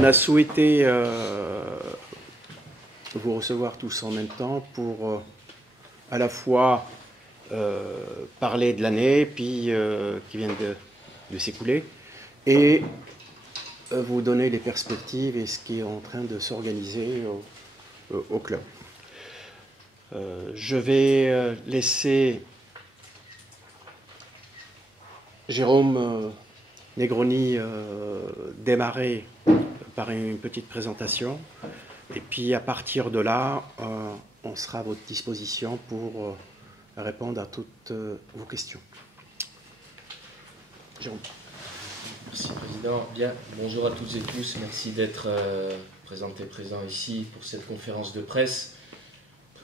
On a souhaité vous recevoir tous en même temps pour à la fois parler de l'année puis qui vient de s'écouler et vous donner les perspectives et ce qui est en train de s'organiser au club. Je vais laisser Jérôme Negroni démarrer par une petite présentation et puis à partir de là, on sera à votre disposition pour répondre à toutes vos questions. Jérôme. Merci Président. Bien, bonjour à toutes et tous. Merci d'être présent ici pour cette conférence de presse.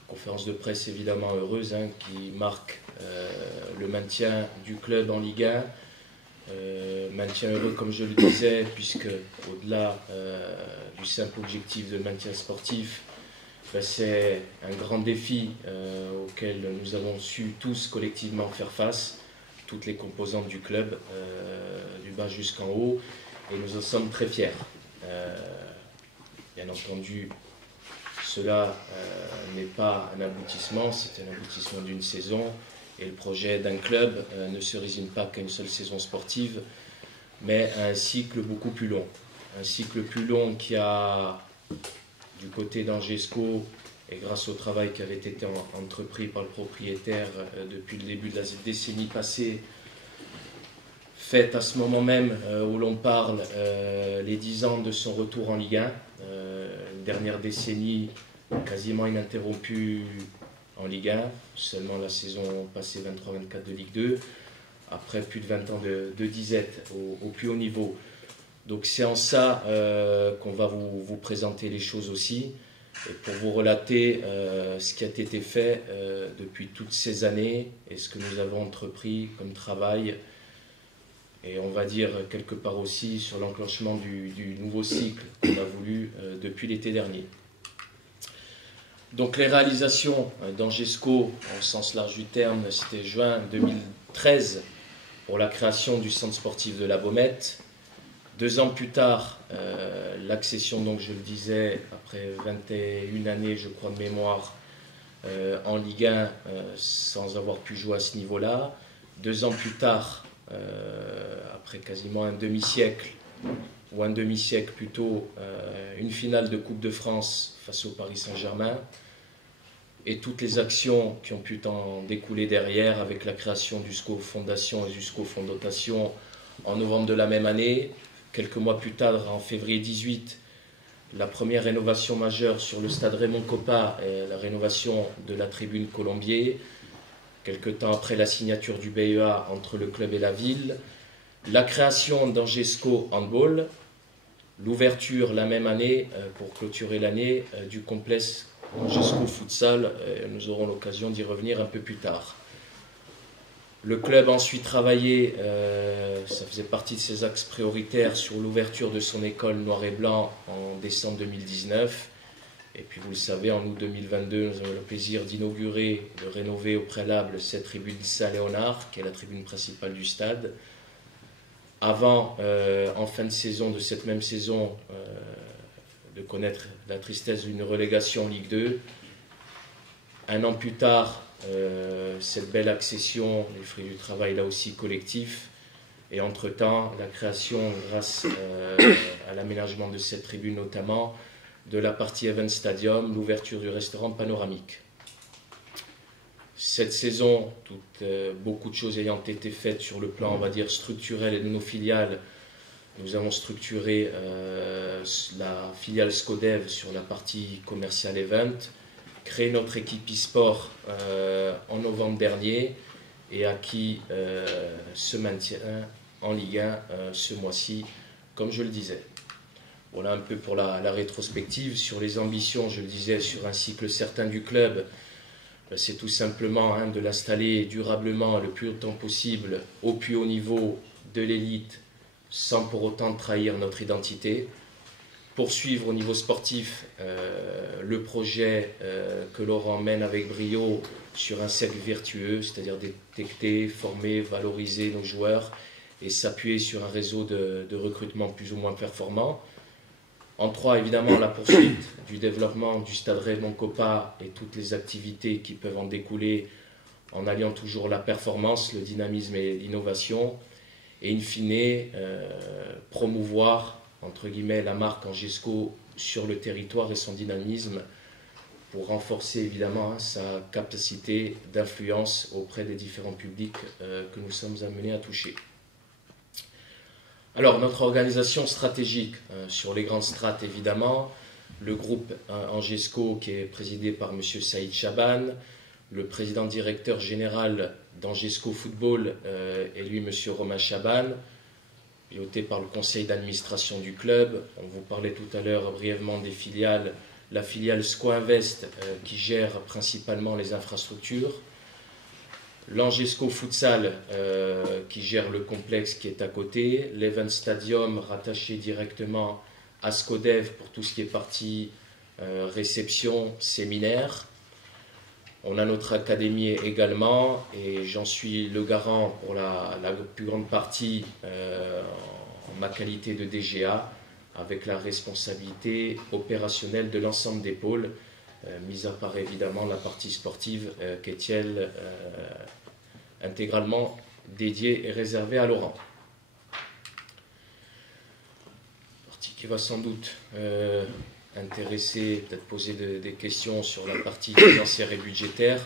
Conférence de presse évidemment heureuse qui marque le maintien du club en Ligue 1. Maintien heureux comme je le disais, puisque au-delà du simple objectif de maintien sportif, c'est un grand défi auquel nous avons su tous collectivement faire face, toutes les composantes du club, du bas jusqu'en haut, et nous en sommes très fiers. Bien entendu, cela n'est pas un aboutissement, c'est un aboutissement d'une saison, et le projet d'un club ne se résume pas qu'à une seule saison sportive, mais à un cycle beaucoup plus long. Un cycle plus long qui a, du côté d'Angesco, et grâce au travail qui avait été entrepris par le propriétaire depuis le début de la décennie passée, fait à ce moment même où l'on parle les 10 ans de son retour en Ligue 1, une dernière décennie quasiment ininterrompue en Ligue 1, seulement la saison passée 23-24 de Ligue 2, après plus de 20 ans de disette au plus haut niveau. Donc c'est en ça qu'on va vous présenter les choses aussi, et pour vous relater ce qui a été fait depuis toutes ces années et ce que nous avons entrepris comme travail, et on va dire quelque part aussi sur l'enclenchement du nouveau cycle qu'on a voulu depuis l'été dernier. Donc les réalisations d'Angesco, au sens large du terme, c'était juin 2013 pour la création du centre sportif de la Baumette. 2 ans plus tard, l'accession, donc je le disais, après 21 années, je crois, de mémoire, en Ligue 1, sans avoir pu jouer à ce niveau-là. 2 ans plus tard, après quasiment un demi-siècle, ou un demi-siècle plutôt, une finale de Coupe de France face au Paris Saint-Germain, et toutes les actions qui ont pu en découler derrière, avec la création du SCO Fondation et du SCO Fonds Dotation en novembre de la même année. Quelques mois plus tard, en février 2018, la première rénovation majeure sur le stade Raymond Kopa, la rénovation de la tribune Colombier. Quelques temps après la signature du BEA entre le club et la ville. La création d'Angesco Handball. L'ouverture la même année, pour clôturer l'année, du complexe Angesco Futsal. Nous aurons l'occasion d'y revenir un peu plus tard. Le club a ensuite travaillé, ça faisait partie de ses axes prioritaires, sur l'ouverture de son école noir et blanc en décembre 2019. Et puis vous le savez, en août 2022, nous avons le plaisir d'inaugurer, de rénover au préalable cette tribune Saint-Léonard, qui est la tribune principale du stade. Avant, en fin de saison, de cette même saison, de connaître la tristesse d'une relégation en Ligue 2. 1 an plus tard, cette belle accession, les fruits du travail là aussi collectif, et entre-temps la création, grâce à l'aménagement de cette tribune notamment, de la partie Event Stadium, l'ouverture du restaurant panoramique. Cette saison, beaucoup de choses ayant été faites sur le plan, on va dire, structurel et de nos filiales, nous avons structuré la filiale SCODEV sur la partie commerciale Event, créé notre équipe e-sport en novembre dernier et acquis ce maintien en Ligue 1 ce mois-ci, comme je le disais. Voilà un peu pour la rétrospective. Sur les ambitions, je le disais, sur un cycle certain du club, c'est tout simplement de l'installer durablement le plus longtemps possible au plus haut niveau de l'élite, sans pour autant trahir notre identité. Poursuivre au niveau sportif le projet que Laurent mène avec brio sur un cercle vertueux, c'est-à-dire détecter, former, valoriser nos joueurs et s'appuyer sur un réseau de recrutement plus ou moins performant. En 3, évidemment, la poursuite du développement du stade Raymond Kopa et toutes les activités qui peuvent en découler en alliant toujours la performance, le dynamisme et l'innovation. Et in fine, promouvoir, entre guillemets, la marque Angesco sur le territoire et son dynamisme pour renforcer évidemment sa capacité d'influence auprès des différents publics que nous sommes amenés à toucher. Alors, notre organisation stratégique sur les grandes strates, évidemment, le groupe Angesco qui est présidé par M. Saïd Chaban, le président directeur général d'Angesco Football est lui M. Romain Chaban, piloté par le conseil d'administration du club. On vous parlait tout à l'heure brièvement des filiales, la filiale Squinvest qui gère principalement les infrastructures, l'Angesco Futsal qui gère le complexe qui est à côté, l'Event Stadium rattaché directement à Scodev pour tout ce qui est partie réception, séminaire. On a notre académie également et j'en suis le garant pour la plus grande partie en ma qualité de DGA avec la responsabilité opérationnelle de l'ensemble des pôles, mis à part évidemment la partie sportive qui est elle intégralement dédiée et réservée à Laurent. Partie qui va sans doute intéresser, peut-être poser des questions sur la partie financière et budgétaire.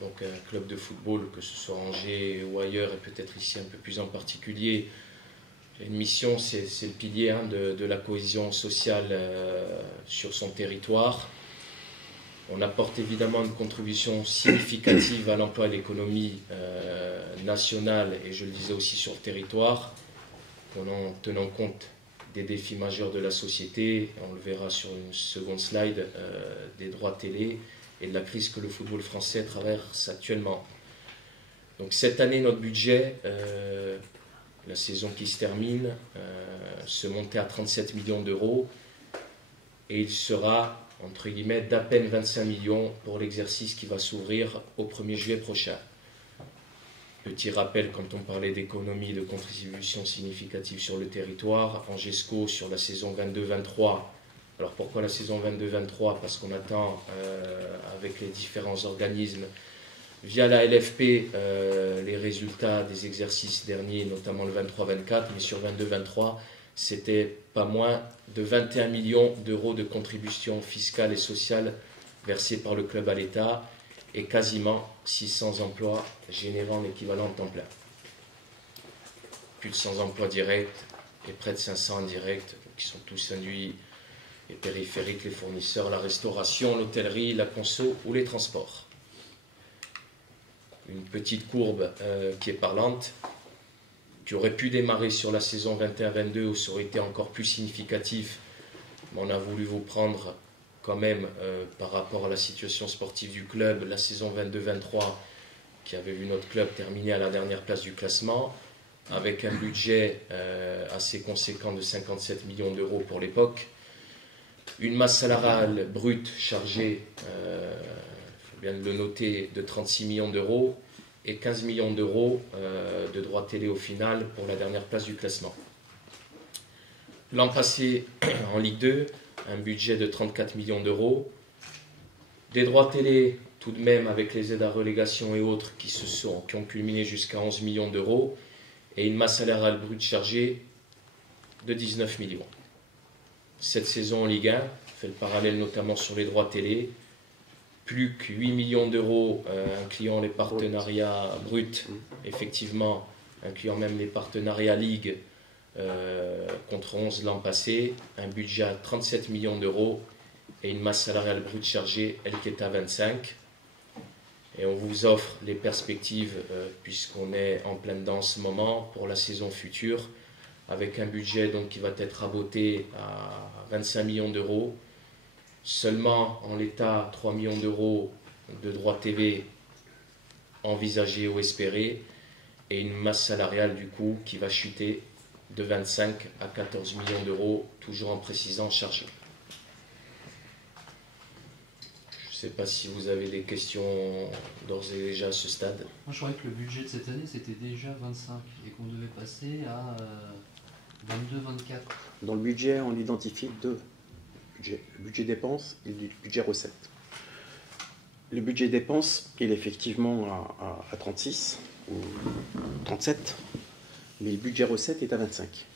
Donc un club de football, que ce soit Angers ou ailleurs, et peut-être ici un peu plus en particulier, une mission, c'est le pilier de la cohésion sociale sur son territoire. On apporte évidemment une contribution significative à l'emploi et à l'économie nationale, et je le disais aussi sur le territoire, en tenant compte des défis majeurs de la société, on le verra sur une seconde slide, des droits télé et de la crise que le football français traverse actuellement. Donc cette année, notre budget, la saison qui se termine, se montait à 37 millions d'euros et il sera, entre guillemets, d'à peine 25 millions pour l'exercice qui va s'ouvrir au 1er juillet prochain. Petit rappel, quand on parlait d'économie, de contribution significative sur le territoire, Angesco sur la saison 22-23. Alors pourquoi la saison 22-23? Parce qu'on attend avec les différents organismes, via la LFP, les résultats des exercices derniers, notamment le 23-24, mais sur 22-23, c'était pas moins de 21 millions d'euros de contributions fiscales et sociales versées par le club à l'État, et quasiment 600 emplois générant l'équivalent de temps plein. Plus de 100 emplois directs et près de 500 indirects, qui sont tous induits et périphériques, les fournisseurs, la restauration, l'hôtellerie, la conso ou les transports. Une petite courbe qui est parlante, qui aurait pu démarrer sur la saison 21-22 où ça aurait été encore plus significatif, mais on a voulu vous prendre quand même par rapport à la situation sportive du club, la saison 22-23 qui avait vu notre club terminer à la dernière place du classement, avec un budget assez conséquent de 57 millions d'euros pour l'époque, une masse salariale brute chargée, il faut bien le noter, de 36 millions d'euros, et 15 millions d'euros de droits télé au final pour la dernière place du classement. L'an passé, en Ligue 2, un budget de 34 millions d'euros, des droits télé tout de même avec les aides à relégation et autres qui ont culminé jusqu'à 11 millions d'euros, et une masse salariale brute chargée de 19 millions. Cette saison en Ligue 1, on fait le parallèle notamment sur les droits télé, plus que 8 millions d'euros incluant les partenariats bruts, effectivement, incluant même les partenariats Ligue, contre 11 l'an passé, un budget à 37 millions d'euros et une masse salariale brute chargée, elle qui est à 25. Et on vous offre les perspectives, puisqu'on est en plein dedans en ce moment, pour la saison future, avec un budget donc, qui va être raboté à 25 millions d'euros. Seulement en l'état 3 millions d'euros de droits TV envisagés ou espérés, et une masse salariale du coup qui va chuter de 25 à 14 millions d'euros, toujours en précisant chargé. Je ne sais pas si vous avez des questions d'ores et déjà à ce stade. Moi je croyais que le budget de cette année c'était déjà 25 et qu'on devait passer à 22, 24. Dans le budget, on identifie deux budgets, le budget dépenses et le budget recettes. Le budget dépenses, il est effectivement à 36 ou 37, mais le budget recettes est à 25.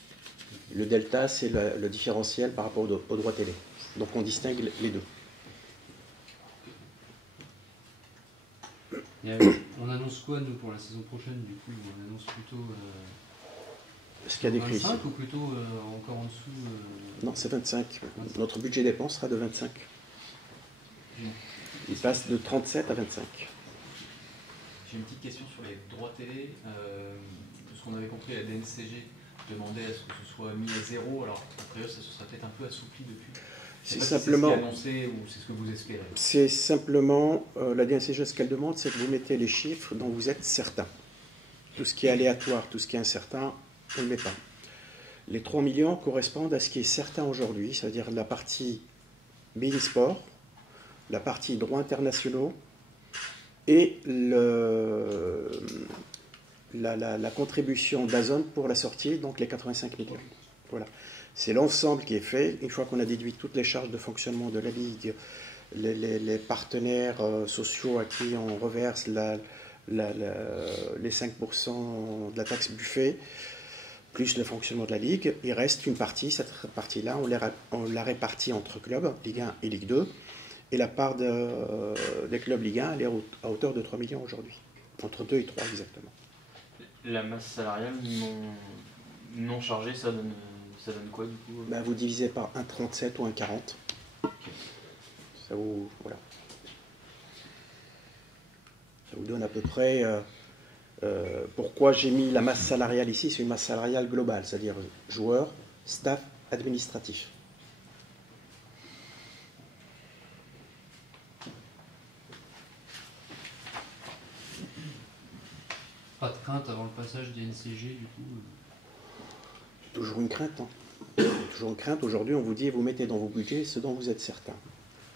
Le delta, c'est le différentiel par rapport au droit télé. Donc on distingue les deux. On annonce quoi, nous, pour la saison prochaine, du coup? On annonce plutôt Ce qu'il y a décrit ici. 25 ou plutôt encore en dessous Non, c'est 25. Notre budget dépenses sera de 25. Il passe de 37 à 25. J'ai une petite question sur les droits télé. De ce qu'on avait compris, la DNCG demandait à ce que ce soit mis à zéro. Alors, a priori, ça se serait peut-être un peu assoupli depuis. C'est simplement. Si c'est annoncé ou c'est ce que vous espérez? C'est simplement, la DNCG, ce qu'elle demande, c'est que vous mettez les chiffres dont vous êtes certain. Tout ce qui est aléatoire, tout ce qui est incertain, on ne le met pas. Les 3 millions correspondent à ce qui est certain aujourd'hui, c'est-à-dire la partie beIN Sport, la partie droits internationaux et la contribution d'Azone pour la sortie, donc les 85 millions. Voilà. C'est l'ensemble qui est fait. Une fois qu'on a déduit toutes les charges de fonctionnement de la Ligue, les partenaires sociaux à qui on reverse les 5% de la taxe buffet, plus le fonctionnement de la Ligue, il reste une partie. Cette partie-là, on la répartit entre clubs, Ligue 1 et Ligue 2. Et la part des clubs Ligue 1, elle est à hauteur de 3 millions aujourd'hui. Entre 2 et 3 exactement. La masse salariale non chargée, ça donne quoi du coup? Ben, vous divisez par 1,37 ou 1,40. Ça vous, voilà. Ça vous donne à peu près... pourquoi j'ai mis la masse salariale ici? C'est une masse salariale globale, c'est-à-dire joueurs, staff, administratif. Pas de crainte avant le passage des NCG, du coup? Toujours une crainte. Toujours une crainte. Aujourd'hui, on vous dit, vous mettez dans vos budgets ce dont vous êtes certain.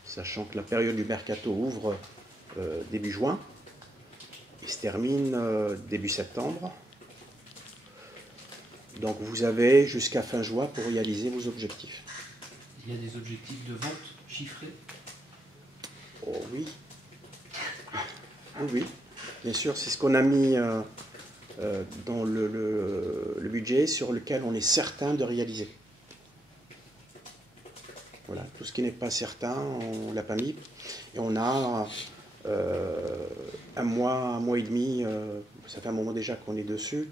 Sachant que la période du mercato ouvre début juin, il se termine début septembre. Donc vous avez jusqu'à fin juin pour réaliser vos objectifs. Il y a des objectifs de vente chiffrés? Oh oui. Oui, oui. Bien sûr, c'est ce qu'on a mis dans le budget sur lequel on est certain de réaliser. Voilà, tout ce qui n'est pas certain, on ne l'a pas mis. Et on a un mois et demi, ça fait un moment déjà qu'on est dessus,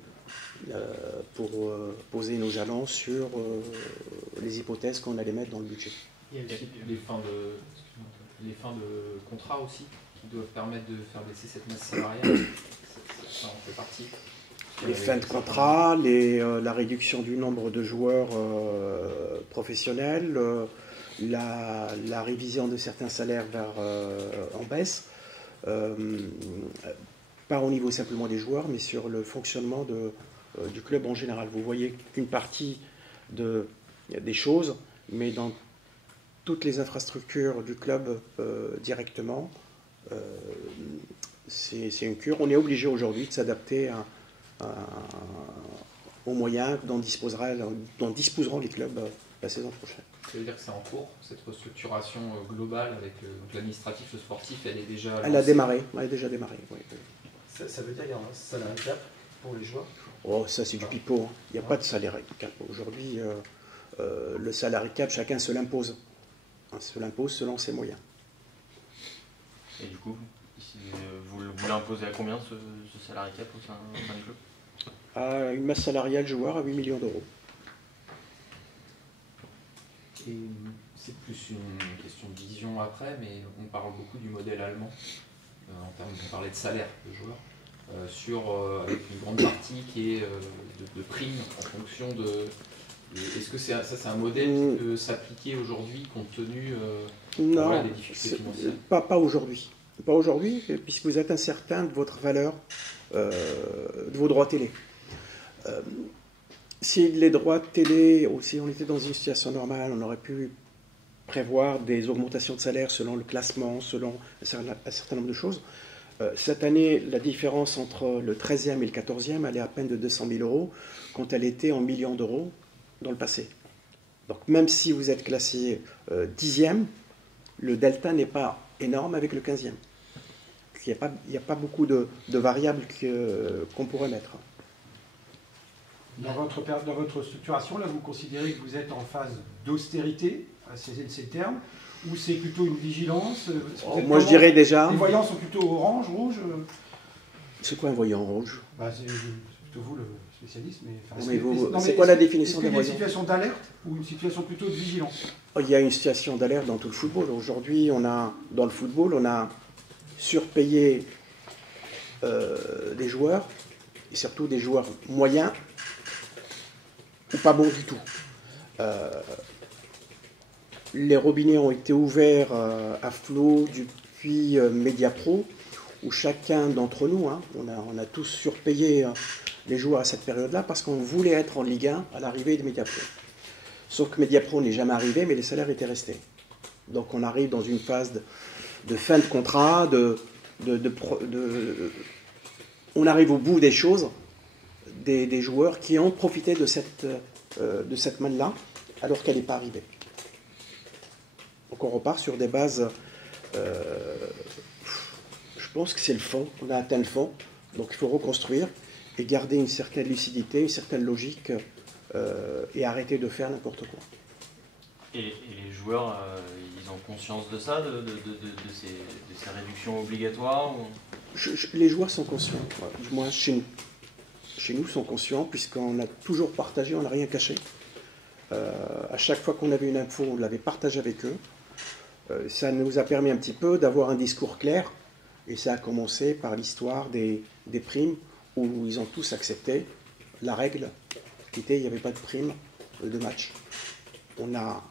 pour poser nos jalons sur les hypothèses qu'on allait mettre dans le budget. Il y a aussi les fins de contrat aussi, qui doivent permettre de faire baisser cette masse salariale. Ça en fait partie. Les fins de contrat, la réduction du nombre de joueurs professionnels, la révision de certains salaires en baisse, pas au niveau simplement des joueurs, mais sur le fonctionnement du club en général. Vous voyez qu'une partie des choses, mais dans toutes les infrastructures du club directement, c'est une cure. On est obligé aujourd'hui de s'adapter aux moyens dont disposeront les clubs la saison prochaine. Ça veut dire que c'est en cours, cette restructuration globale avec l'administratif, le sportif, elle est déjà lancée. Elle a démarré, elle a déjà démarré. Oui. Ça veut dire qu'il y a un salaire cap pour les joueurs? Oh, ça c'est du pipeau. Hein. Il n'y a pas de salaire cap. Aujourd'hui, le salaire cap, chacun se l'impose. Se l'impose selon ses moyens. Et du coup, vous l'imposez à combien ce salarié cap au sein du club? À une masse salariale joueur à 8 millions d'euros. Et c'est plus une question de vision après, mais on parle beaucoup du modèle allemand, en termes de parler de salaire de joueurs, avec une grande partie qui est de primes en fonction de... Est-ce que c'est un modèle qui peut s'appliquer aujourd'hui compte tenu des difficultés financières? Pas aujourd'hui. Pas aujourd'hui, puisque vous êtes incertain de votre valeur, de vos droits télé. Si les droits télé, ou si on était dans une situation normale, on aurait pu prévoir des augmentations de salaire selon le classement, selon un certain nombre de choses. Cette année, la différence entre le 13e et le 14e, elle est à peine de 200 000 euros, quand elle était en millions d'euros dans le passé. Donc même si vous êtes classé 10e, le delta n'est pas énorme avec le 15e. Il n'y a pas beaucoup de variables qu'on pourrait mettre. Dans votre structuration, là, vous considérez que vous êtes en phase d'austérité, c'est le terme, ou c'est plutôt une vigilance? Moi, je dirais déjà... Les voyants sont plutôt orange, rouge? C'est quoi un voyant rouge? C'est plutôt vous le spécialiste. C'est quoi la définition des voyants? Est-ce qu'il y a une situation d'alerte ou une situation plutôt de vigilance? Il y a une situation d'alerte dans tout le football. Aujourd'hui, dans le football, on a surpayé des joueurs, et surtout des joueurs moyens, ou pas bons du tout. Les robinets ont été ouverts à flot depuis Mediapro, où chacun d'entre nous, on a tous surpayé les joueurs à cette période-là parce qu'on voulait être en Ligue 1 à l'arrivée de Mediapro. Sauf que Mediapro n'est jamais arrivé, mais les salaires étaient restés. Donc on arrive dans une phase de fin de contrat, on arrive au bout des choses, des joueurs qui ont profité de cette manne-là, alors qu'elle n'est pas arrivée. Donc on repart sur des bases... je pense que c'est le fond, on a atteint le fond, donc il faut reconstruire et garder une certaine lucidité, une certaine logique et arrêter de faire n'importe quoi. Et les joueurs, ils ont conscience de ça, de ces réductions obligatoires ou... Les joueurs sont conscients, du moins chez nous. Chez nous, sont conscients, puisqu'on a toujours partagé, on n'a rien caché. À chaque fois qu'on avait une info, on l'avait partagée avec eux. Ça nous a permis un petit peu d'avoir un discours clair, et ça a commencé par l'histoire des primes, où ils ont tous accepté la règle qui était il n'y avait pas de prime de match. On a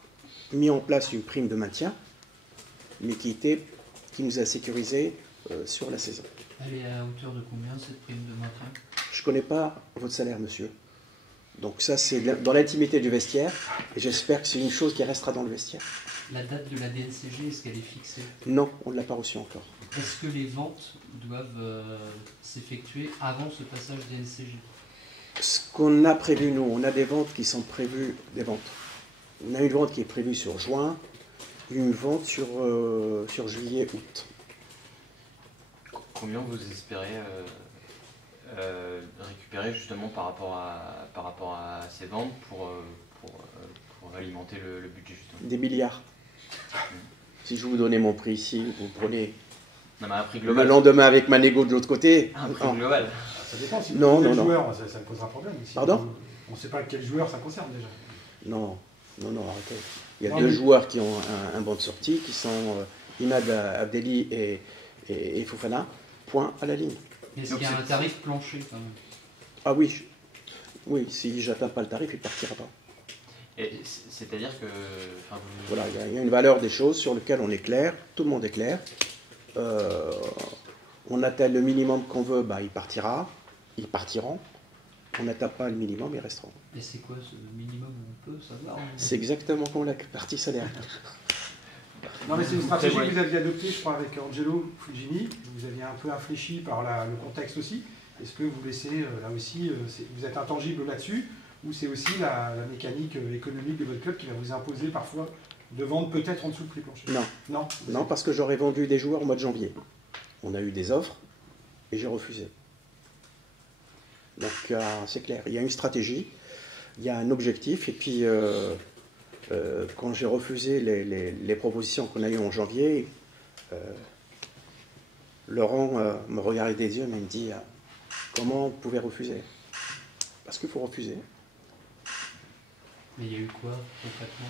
mis en place une prime de maintien, mais qui nous a sécurisé sur la saison. Elle est à hauteur de combien, cette prime de maintien? Je ne connais pas votre salaire, monsieur. Donc ça, c'est dans l'intimité du vestiaire, et j'espère que c'est une chose qui restera dans le vestiaire. La date de la DNCG, est-ce qu'elle est fixée? Non, on ne l'a pas reçue encore. Est-ce que les ventes doivent s'effectuer avant ce passage DNCG? Ce qu'on a prévu, nous, on a des ventes qui sont prévues, des ventes. On a une vente qui est prévue sur juin, une vente sur juillet, août. Combien vous espérez récupérer justement par rapport à ces ventes pour alimenter le budget justement? Des milliards. Si je vous donnais mon prix ici, vous prenez non, mais un prix le global. lendemain avec ma négo de l'autre côté. Un prix global. Ça dépend, si Non, vous non, le non. joueur, ça posera problème. Si Pardon? on ne sait pas quel joueur ça concerne déjà. Non, arrêtez. Il y a Non, deux mais- joueurs qui ont un banc de sortie, qui sont Imad Abdelli et Fofana. Point à la ligne. Est-ce Donc qu'il y a c'est- un tarif plancher quand même? Ah oui, oui, si j'atteins pas le tarif, il ne partira pas. Et c'est-à-dire que... enfin, vous- Voilà, il y a une valeur des choses sur laquelle on est clair, tout le monde est clair. On atteint le minimum qu'on veut, il partira, ils partiront. On n'atteint pas le minimum, ils resteront. Et c'est quoi ce minimum, on peut savoir? C'est exactement comme la partie salaire. Non, mais c'est une stratégie Très que vous aviez adoptée, je crois, avec Angelo Fugini. Vous aviez un peu infléchi par le contexte aussi. Est-ce que vous laissez, là aussi, vous êtes intangible là-dessus, ou c'est aussi la mécanique économique de votre club qui va vous imposer parfois de vendre peut-être en dessous de prix plancher? Non, Non, non, parce que j'aurais vendu des joueurs au mois de janvier. On a eu des offres et j'ai refusé. Donc c'est clair, il y a une stratégie, il y a un objectif, et puis quand j'ai refusé les propositions qu'on a eues en janvier, Laurent me regardait des yeux et me dit comment vous pouvez refuser? Parce qu'il faut refuser Mais il y a eu quoi concrètement?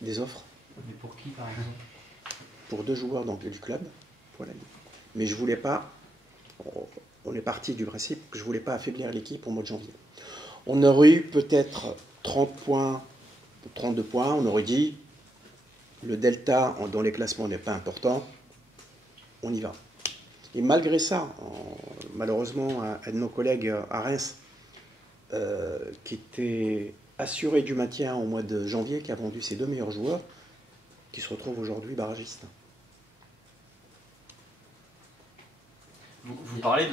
des offres Mais pour qui par exemple? pour 2 joueurs donc, du club. Voilà. Mais je voulais pas, on est parti du principe que je voulais pas affaiblir l'équipe au mois de janvier. On aurait eu peut-être 30 points, 32 points, on aurait dit le delta dans les classements n'est pas important, on y va. Et malgré ça, malheureusement, un de nos collègues à Reims, qui était assuré du maintien au mois de janvier, qui a vendu ses 2 meilleurs joueurs, qui se retrouve aujourd'hui barragiste. Vous parlez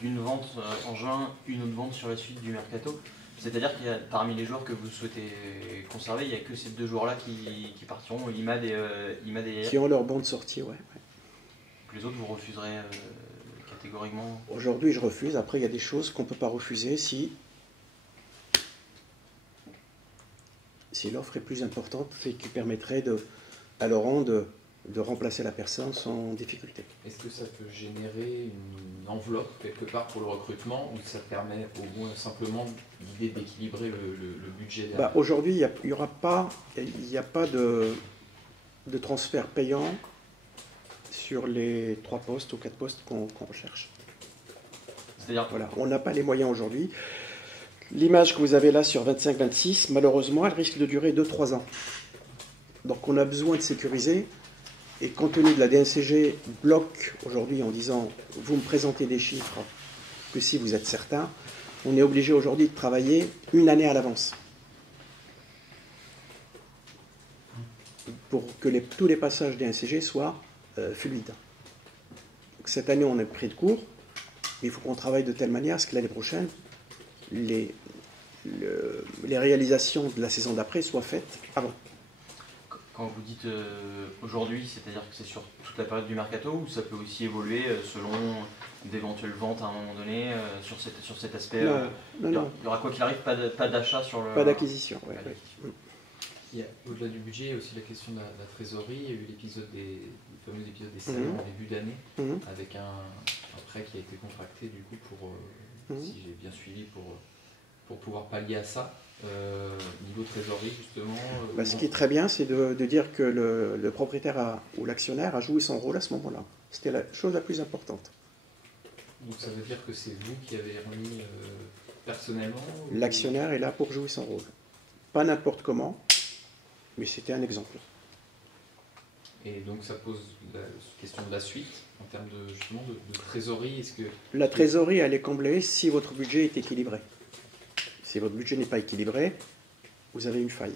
d'une vente en juin, une autre vente sur la suite du mercato. C'est-à-dire qu'il y a parmi les joueurs que vous souhaitez conserver, il n'y a que ces 2 joueurs-là qui partiront, Imad et Yaya. Qui ont leur banc de sortie, ouais. Les autres, vous refuserez catégoriquement? Aujourd'hui, je refuse. Après, il y a des choses qu'on ne peut pas refuser si l'offre est plus importante et qui permettrait à Laurent de remplacer la personne sans difficulté. Est-ce que ça peut générer une enveloppe quelque part pour le recrutement ou ça permet au moins simplement l'idée d'équilibrer le budget derrière? Aujourd'hui, il n'y a pas de transfert payant sur les 3 postes ou 4 postes qu'on recherche. C'est-à-dire voilà, on n'a pas les moyens aujourd'hui. L'image que vous avez là sur 25-26, malheureusement, elle risque de durer 2-3 ans. Donc on a besoin de sécuriser. Et compte tenu de la DNCG bloque aujourd'hui en disant vous me présentez des chiffres que si vous êtes certain, on est obligé aujourd'hui de travailler 1 année à l'avance pour que tous les passages DNCG soient fluides. Donc, cette année on est pris de court, mais il faut qu'on travaille de telle manière à ce que l'année prochaine les réalisations de la saison d'après soient faites avant. Quand vous dites aujourd'hui, c'est-à-dire que c'est sur toute la période du mercato ou ça peut aussi évoluer selon d'éventuelles ventes à un moment donné sur cet aspect non. Il y aura quoi qu'il arrive, pas d'achat sur le... Pas d'acquisition, ouais. Au-delà du budget, il y a aussi la question de la trésorerie. Il y a eu le fameux épisode des salaires en début d'année avec un prêt qui a été contracté du coup si j'ai bien suivi, pour pouvoir pallier à ça. Niveau trésorerie justement ce qui est très bien, c'est de dire que le propriétaire ou l'actionnaire a joué son rôle à ce moment-là. C'était la chose la plus importante. Donc ça veut dire que c'est vous qui avez remis personnellement L'actionnaire est là pour jouer son rôle. Pas n'importe comment, mais c'était un exemple. Et donc ça pose la question de la suite en termes justement de trésorerie. Est-ce que la trésorerie, elle est comblée si votre budget est équilibré. Si votre budget n'est pas équilibré, vous avez une faille.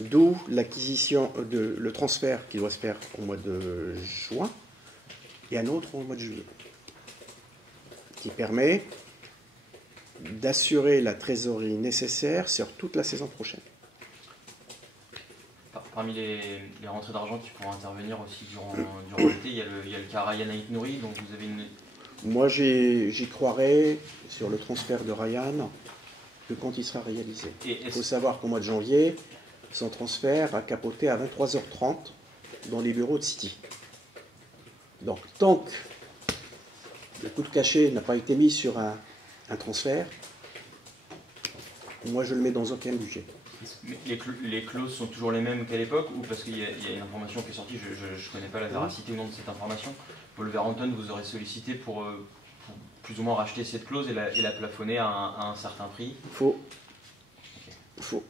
D'où l'acquisition, le transfert qui doit se faire au mois de juin et un autre au mois de juillet, qui permet d'assurer la trésorerie nécessaire sur toute la saison prochaine. Parmi les rentrées d'argent qui pourront intervenir aussi durant l'été, il y a le cas Ryan Aït-Nouri, donc vous avez une... Moi, j'y croirais sur le transfert de Ryan, que quand il sera réalisé. Il faut savoir qu'au mois de janvier, son transfert a capoté à 23h30 dans les bureaux de City. Donc, tant que le coup de cachet n'a pas été mis sur un transfert, moi je le mets dans aucun budget. Mais les clauses sont toujours les mêmes qu'à l'époque ou parce qu'il y a une information qui est sortie, je ne connais pas la véracité ou non de cette information. Wolverhampton vous aurez sollicité pour plus ou moins racheter cette clause et la plafonner à un certain prix. Faux. Okay. Faux.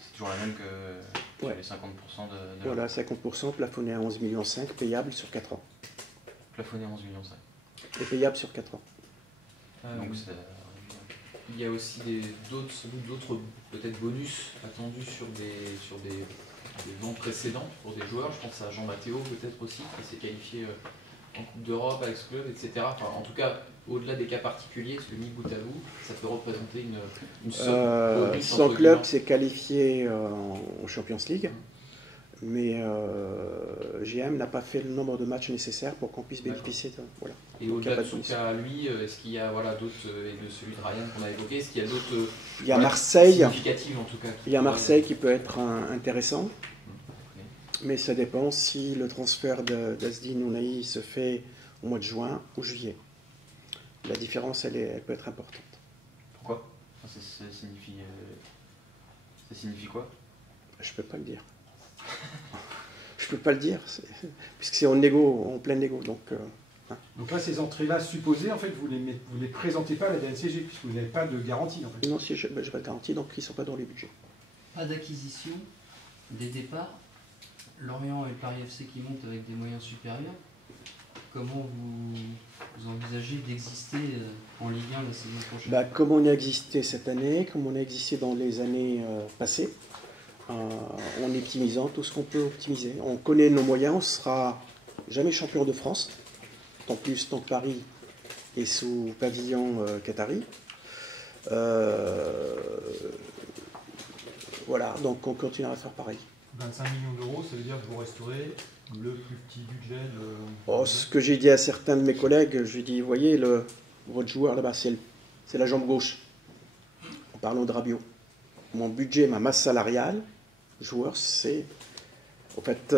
C'est toujours la même que les 50% de voilà, 50% plafonné à 11,5 millions, payable sur 4 ans. Plafonné à 11,5 millions. Et payable sur 4 ans. Donc il y a aussi d'autres peut-être bonus attendus sur des ventes précédentes pour des joueurs. Je pense à Jean Matteo peut-être aussi, qui s'est qualifié en Coupe d'Europe avec ce club, etc. Enfin, en tout cas, au-delà des cas particuliers, parce que mis bout à bout, ça peut représenter une somme bonus. Son club s'est qualifié en Champions League, mais GM n'a pas fait le nombre de matchs nécessaires pour qu'on puisse bénéficier de... Voilà. Et au-delà de son cas à lui, est-ce qu'il y a d'autres, et de celui de Ryan qu'on a évoqué, est-ce qu'il y a d'autres significatives en tout cas? Il y a Marseille qui peut être intéressant. Mais ça dépend si le transfert d'Azdin Ounahi se fait au mois de juin ou juillet. La différence, elle peut être importante. Pourquoi? Ça signifie quoi? Je ne peux pas le dire. Je ne peux pas le dire, puisque c'est en plein négo. Donc là, ces entrées-là supposées, en fait, vous ne les présentez pas à la DNCG, puisque vous n'avez pas de garantie. En fait. Non, je n'ai pas de garantie, donc ils ne sont pas dans les budgets. Pas d'acquisition, des départs. Lorient et le Paris FC qui montent avec des moyens supérieurs. Comment vous envisagez d'exister en Ligue 1 la saison prochaine? Comme on a existé cette année, comme on a existé dans les années passées, en optimisant tout ce qu'on peut optimiser. On connaît nos moyens, on ne sera jamais champion de France, tant que Paris est sous pavillon qatari. Voilà, donc on continuera à faire pareil. 25 millions d'euros, ça veut dire que vous restaurez le plus petit budget de... Oh, ce que j'ai dit à certains de mes collègues, j'ai dit, voyez, votre joueur là-bas, c'est la jambe gauche. En parlant de Rabiot. Mon budget, ma masse salariale, joueur, c'est... En fait,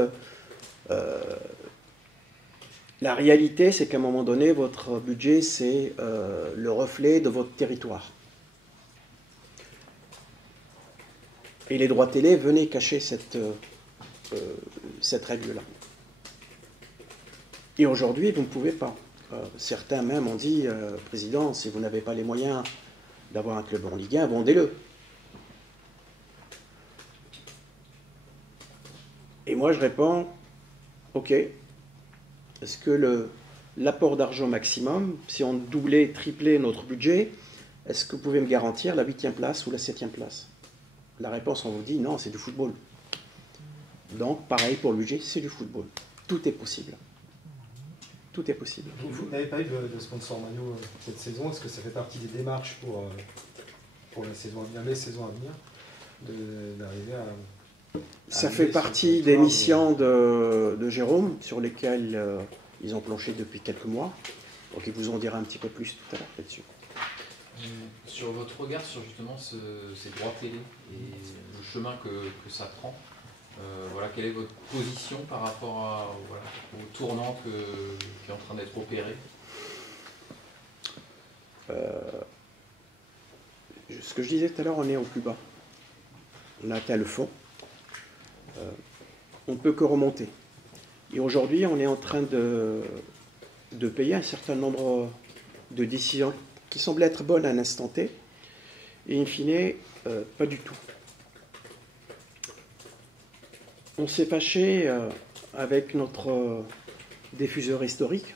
la réalité, c'est qu'à un moment donné, votre budget, c'est le reflet de votre territoire. Et les droits télé venaient cacher cette règle-là. Et aujourd'hui, vous ne pouvez pas. Certains même ont dit, Président, si vous n'avez pas les moyens d'avoir un club en Ligue 1, vendez-le. Et moi, je réponds, ok, est-ce que l'apport d'argent maximum, si on doublait, triplait notre budget, est-ce que vous pouvez me garantir la 8e place ou la 7e place? La réponse, on vous dit, non, c'est du football. Donc, pareil pour le budget, c'est du football. Tout est possible. Tout est possible. Vous n'avez pas eu de sponsor maillot cette saison. Est-ce que ça fait partie des démarches pour la saison à venir, les saisons à venir, d'arriver à... Ça fait partie des missions de Jérôme, sur lesquelles ils ont planché depuis quelques mois. Donc ils vous en diront un petit peu plus tout à l'heure là-dessus. Sur votre regard sur justement ces droits télé et le chemin que ça prend, voilà, quelle est votre position par rapport au tournant qui est en train d'être opéré? Ce que je disais tout à l'heure, on est au plus bas. On a atteint le fond. On ne peut que remonter. Et aujourd'hui, on est en train de payer un certain nombre de décisions qui semblent être bonnes à un instant T, et in fine, pas du tout. On s'est fâché avec notre diffuseur historique,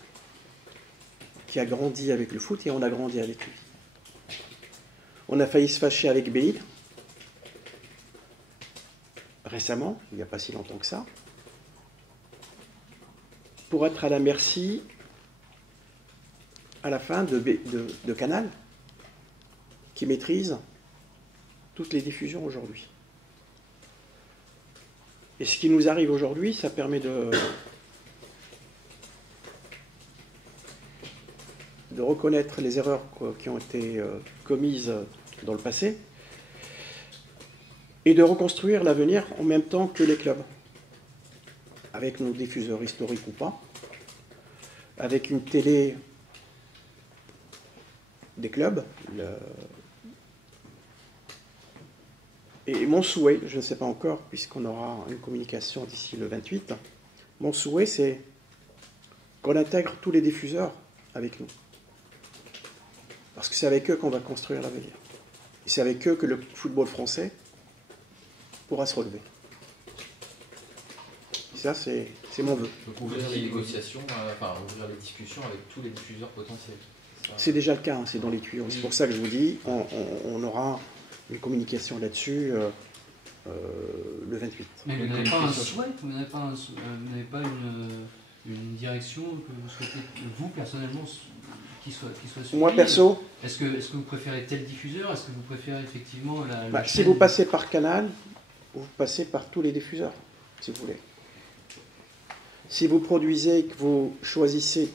qui a grandi avec le foot, et on a grandi avec lui. On a failli se fâcher avec Bein, récemment, il n'y a pas si longtemps que ça, pour être à la merci, à la fin, de Canal, qui maîtrise toutes les diffusions aujourd'hui. Et ce qui nous arrive aujourd'hui, ça permet de reconnaître les erreurs qui ont été commises dans le passé, et de reconstruire l'avenir en même temps que les clubs, avec nos diffuseurs historiques ou pas, avec une télé des clubs. Et mon souhait, je ne sais pas encore, puisqu'on aura une communication d'ici le 28, mon souhait, c'est qu'on intègre tous les diffuseurs avec nous. Parce que c'est avec eux qu'on va construire l'avenir. Et c'est avec eux que le football français pourra se relever. Et ça, c'est mon vœu. Donc ouvrir les négociations, ouvrir les discussions avec tous les diffuseurs potentiels. C'est déjà le cas, hein, c'est dans les tuyaux. C'est pour ça que je vous dis, on aura une communication là-dessus le 28. Mais vous n'avez pas un souhait, vous n'avez pas une direction que vous souhaitez, vous personnellement, qui soit suivie? Moi perso, est-ce que vous préférez tel diffuseur? Est-ce que vous préférez effectivement si vous passez par Canal, vous passez par tous les diffuseurs, si vous voulez. Si vous produisez, que vous choisissez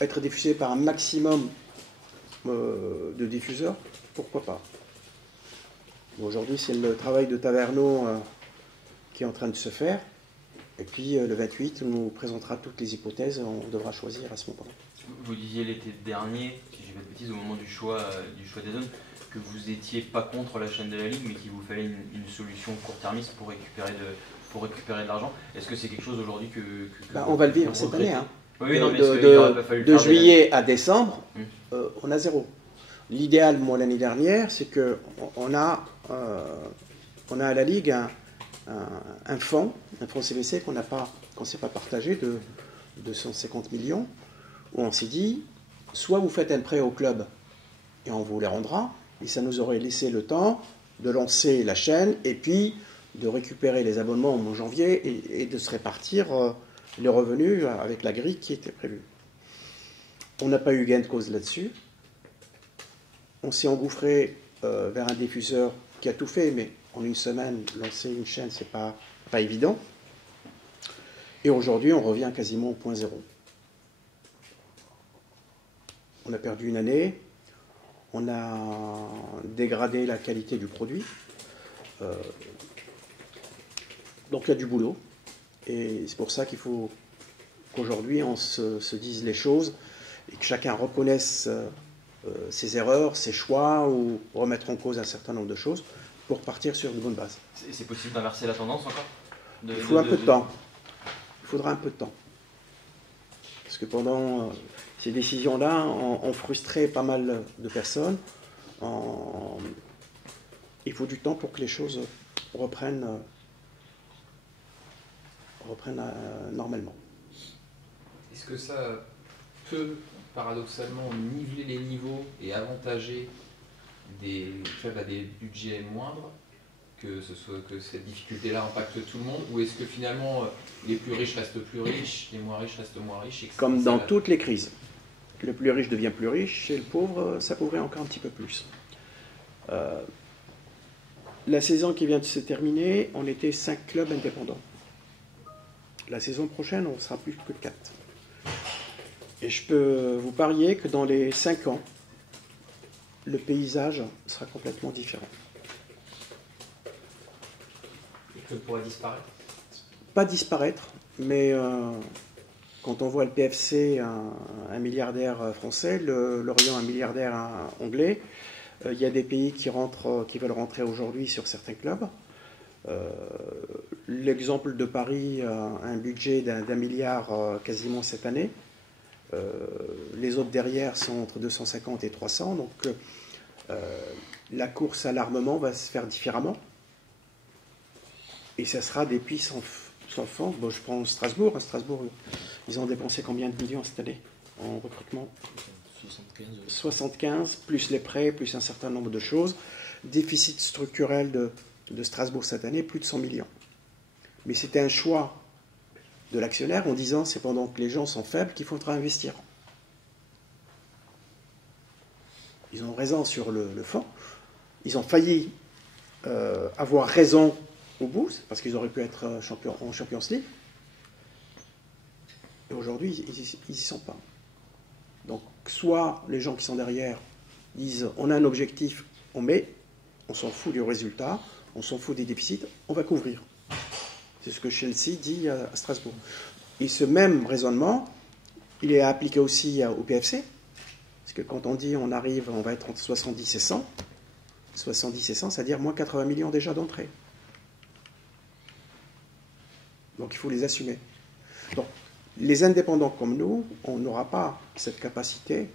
être diffusé par un maximum de diffuseurs, pourquoi pas? Aujourd'hui, c'est le travail de Taverneau qui est en train de se faire. Et puis le 28, on nous présentera toutes les hypothèses, on devra choisir à ce moment-là. Vous disiez l'été dernier, si je ne dis pas de bêtises, au moment du choix des zones, que vous n'étiez pas contre la chaîne de la Ligue, mais qu'il vous fallait une solution court-termiste pour récupérer de l'argent. Est-ce que c'est quelque chose aujourd'hui que on va le vivre cette année. Hein. Oui, non, mais de juillet à décembre, on a zéro. L'idéal, moi, l'année dernière, c'est qu'on a à la Ligue un fonds CVC qu'on ne s'est pas partagé de 250 millions, où on s'est dit, soit vous faites un prêt au club et on vous les rendra, et ça nous aurait laissé le temps de lancer la chaîne et puis de récupérer les abonnements au mois de janvier et de se répartir les revenus avec la grille qui était prévue. On n'a pas eu gain de cause là-dessus. on s'est engouffré vers un diffuseur qui a tout fait, mais en une semaine, lancer une chaîne, c'est pas évident. Et aujourd'hui, on revient quasiment au point zéro. On a perdu une année, on a dégradé la qualité du produit. Donc il y a du boulot. Et c'est pour ça qu'il faut qu'aujourd'hui on se dise les choses et que chacun reconnaisse ses erreurs, ses choix ou remettre en cause un certain nombre de choses pour partir sur une bonne base. C'est possible d'inverser la tendance encore? Il faut un peu de temps. Il faudra un peu de temps. Parce que pendant ces décisions-là ont frustré pas mal de personnes. Il faut du temps pour que les choses reprennent normalement. Est-ce que ça peut paradoxalement niveler les niveaux et avantager des clubs à des budgets moindres, que cette difficulté-là impacte tout le monde, ou est-ce que finalement les plus riches restent plus riches, les moins riches restent moins riches, comme dans toutes les crises. Le plus riche devient plus riche et le pauvre s'appauvrit encore un petit peu plus. La saison qui vient de se terminer, on était 5 clubs indépendants. La saison prochaine, on ne sera plus que 4. Et je peux vous parier que dans les 5 ans, le paysage sera complètement différent. Les clubs pourraient disparaître? Pas disparaître, mais quand on voit le PFC, un milliardaire français, le Lorient, un milliardaire anglais, il y a des pays qui veulent rentrer aujourd'hui sur certains clubs. L'exemple de Paris a un budget d'1 milliard quasiment cette année. Les autres derrière sont entre 250 et 300. Donc la course à l'armement va se faire différemment. Et ça sera des puits sans fond. Bon, je prends Strasbourg. À Strasbourg, ils ont dépensé combien de millions cette année en recrutement? 75, plus les prêts, plus un certain nombre de choses. Déficit structurel de Strasbourg cette année, plus de 100 millions. Mais c'était un choix de l'actionnaire en disant c'est pendant que les gens sont faibles qu'il faudra investir. Ils ont raison sur le fond. Ils ont failli avoir raison au bout, parce qu'ils auraient pu être en Champions League. Et aujourd'hui, ils n'y sont pas. Donc, soit les gens qui sont derrière disent on a un objectif, on met, on s'en fout du résultat, on s'en fout des déficits, on va couvrir. C'est ce que Chelsea dit à Strasbourg. Et ce même raisonnement, il est appliqué aussi au PFC. Parce que quand on dit on va être entre 70 et 100, 70 et 100, c'est-à-dire moins 80 millions déjà d'entrée. Donc il faut les assumer. Donc, les indépendants comme nous, on n'aura pas cette capacité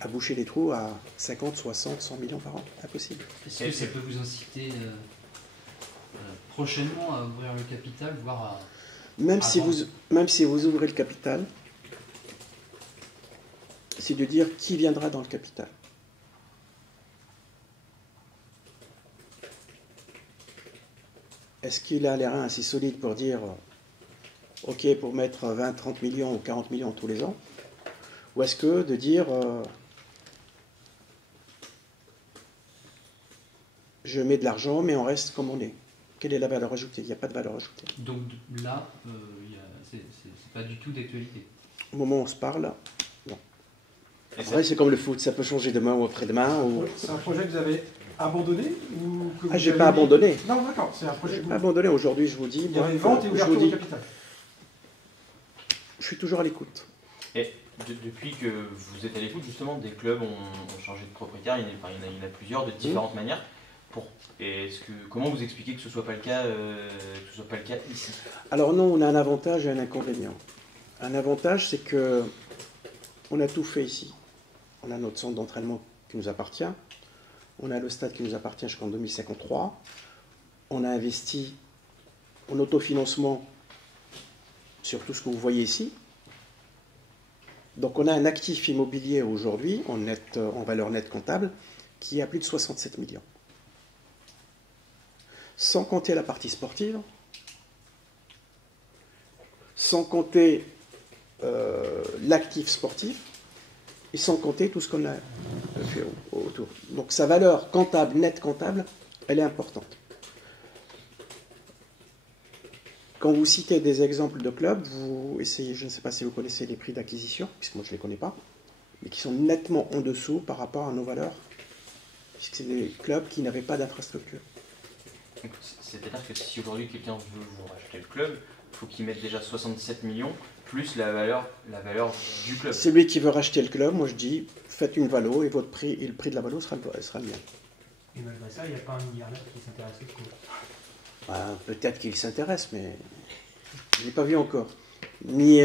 à boucher les trous à 50, 60, 100 millions par an. Impossible. Est-ce que ça peut vous inciter prochainement à ouvrir le capital, voire à... Même si vous ouvrez le capital, c'est de dire qui viendra dans le capital. Est-ce qu'il a les reins assez solides pour dire OK, pour mettre 20, 30 millions ou 40 millions tous les ans? Ou est-ce que de dire je mets de l'argent mais on reste comme on est? Quelle est la valeur ajoutée? Il n'y a pas de valeur ajoutée. Donc là, c'est pas du tout d'actualité. Au moment où on se parle, non. Après, c'est comme le foot, ça peut changer demain ou après-demain. Ou... C'est un projet que vous avez abandonné ou que vous j'ai avez pas abandonné. Non, d'accord, c'est un projet que vous... Pas abandonné. Aujourd'hui, je vous dis... Il y a une vente et ouverture du capital. Je suis toujours à l'écoute. Et depuis que vous êtes à l'écoute, justement, des clubs ont changé de propriétaire, il y en a plusieurs de différentes manières. Comment vous expliquez que ce ne soit pas le cas, ici? Alors non, on a un avantage et un inconvénient. Un avantage, c'est que on a tout fait ici. On a notre centre d'entraînement qui nous appartient. On a le stade qui nous appartient jusqu'en 2053. On a investi en autofinancement sur tout ce que vous voyez ici. Donc on a un actif immobilier aujourd'hui, en valeur nette comptable, qui est à plus de 67 millions. Sans compter la partie sportive, sans compter l'actif sportif, et sans compter tout ce qu'on a fait autour. Donc sa valeur comptable, nette comptable, elle est importante. Quand vous citez des exemples de clubs, vous essayez, je ne sais pas si vous connaissez les prix d'acquisition, puisque moi je ne les connais pas, mais qui sont nettement en dessous par rapport à nos valeurs, puisque c'est des clubs qui n'avaient pas d'infrastructure. C'est-à-dire que si aujourd'hui quelqu'un veut vous racheter le club, il faut qu'il mette déjà 67 millions plus la valeur du club. Celui qui veut racheter le club, moi je dis, faites une valo et votre prix et le prix de la valo sera le mien. Et malgré ça, il n'y a pas un milliardaire qui s'intéresse au coup. Voilà, peut-être qu'il s'intéresse, mais je ne l'ai pas vu encore. Ni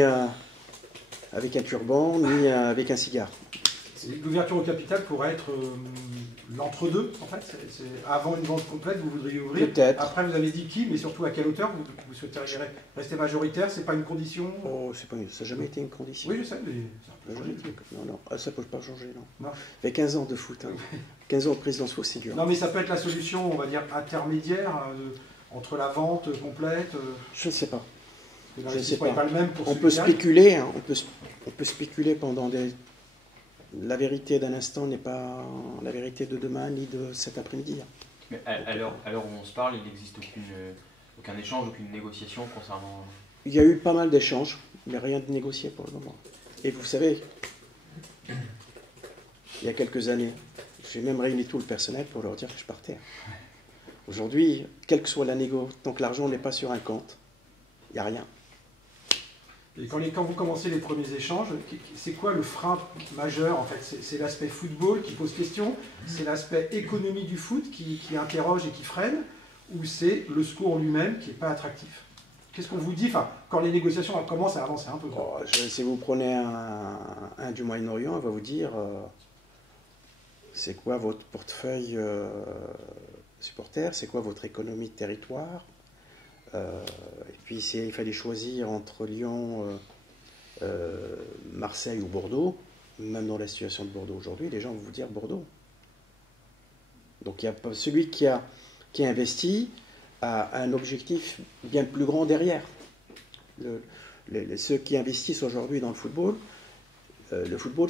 avec un turban, ni avec un cigare. L'ouverture au capital pourrait être l'entre-deux, en fait. Avant une vente complète, vous voudriez ouvrir. Peut-être. Après, vous avez dit qui, mais surtout à quelle hauteur vous souhaiteriez rester majoritaire. C'est pas une condition. Oh, ça n'a jamais été une condition. Oui, je sais, mais Ça n'a jamais été non, non. Ah, ça ne peut pas changer, non. Non. Ça fait 15 ans de foot. Hein. 15 ans de présidence foot, c'est dur. Non, mais ça peut être la solution, on va dire, intermédiaire entre la vente complète. Je ne sais pas. Je ne sais pas. Pas le même pour on peut spéculer, hein, on peut spéculer pendant des... La vérité d'un instant n'est pas la vérité de demain ni de cet après-midi. Mais à l'heure où on se parle, il n'existe aucun échange, aucune négociation concernant... Il y a eu pas mal d'échanges, mais rien de négocié pour le moment. Et vous savez, il y a quelques années, j'ai même réuni tout le personnel pour leur dire que je partais. Aujourd'hui, quelle que soit la négo, tant que l'argent n'est pas sur un compte, il n'y a rien. Et quand vous commencez les premiers échanges, c'est quoi le frein majeur en fait? C'est l'aspect football qui pose question, c'est l'aspect économie du foot qui interroge et qui freine, ou c'est le score lui-même qui n'est pas attractif? Qu'est-ce qu'on vous dit quand les négociations commencent à avancer un peu? Si vous prenez un du Moyen-Orient, il va vous dire c'est quoi votre portefeuille supporter, c'est quoi votre économie de territoire. Et puis il fallait choisir entre Lyon, Marseille ou Bordeaux. Même dans la situation de Bordeaux aujourd'hui, les gens vont vous dire Bordeaux. Donc il y a celui qui a investi a un objectif bien plus grand derrière. Ceux qui investissent aujourd'hui dans le football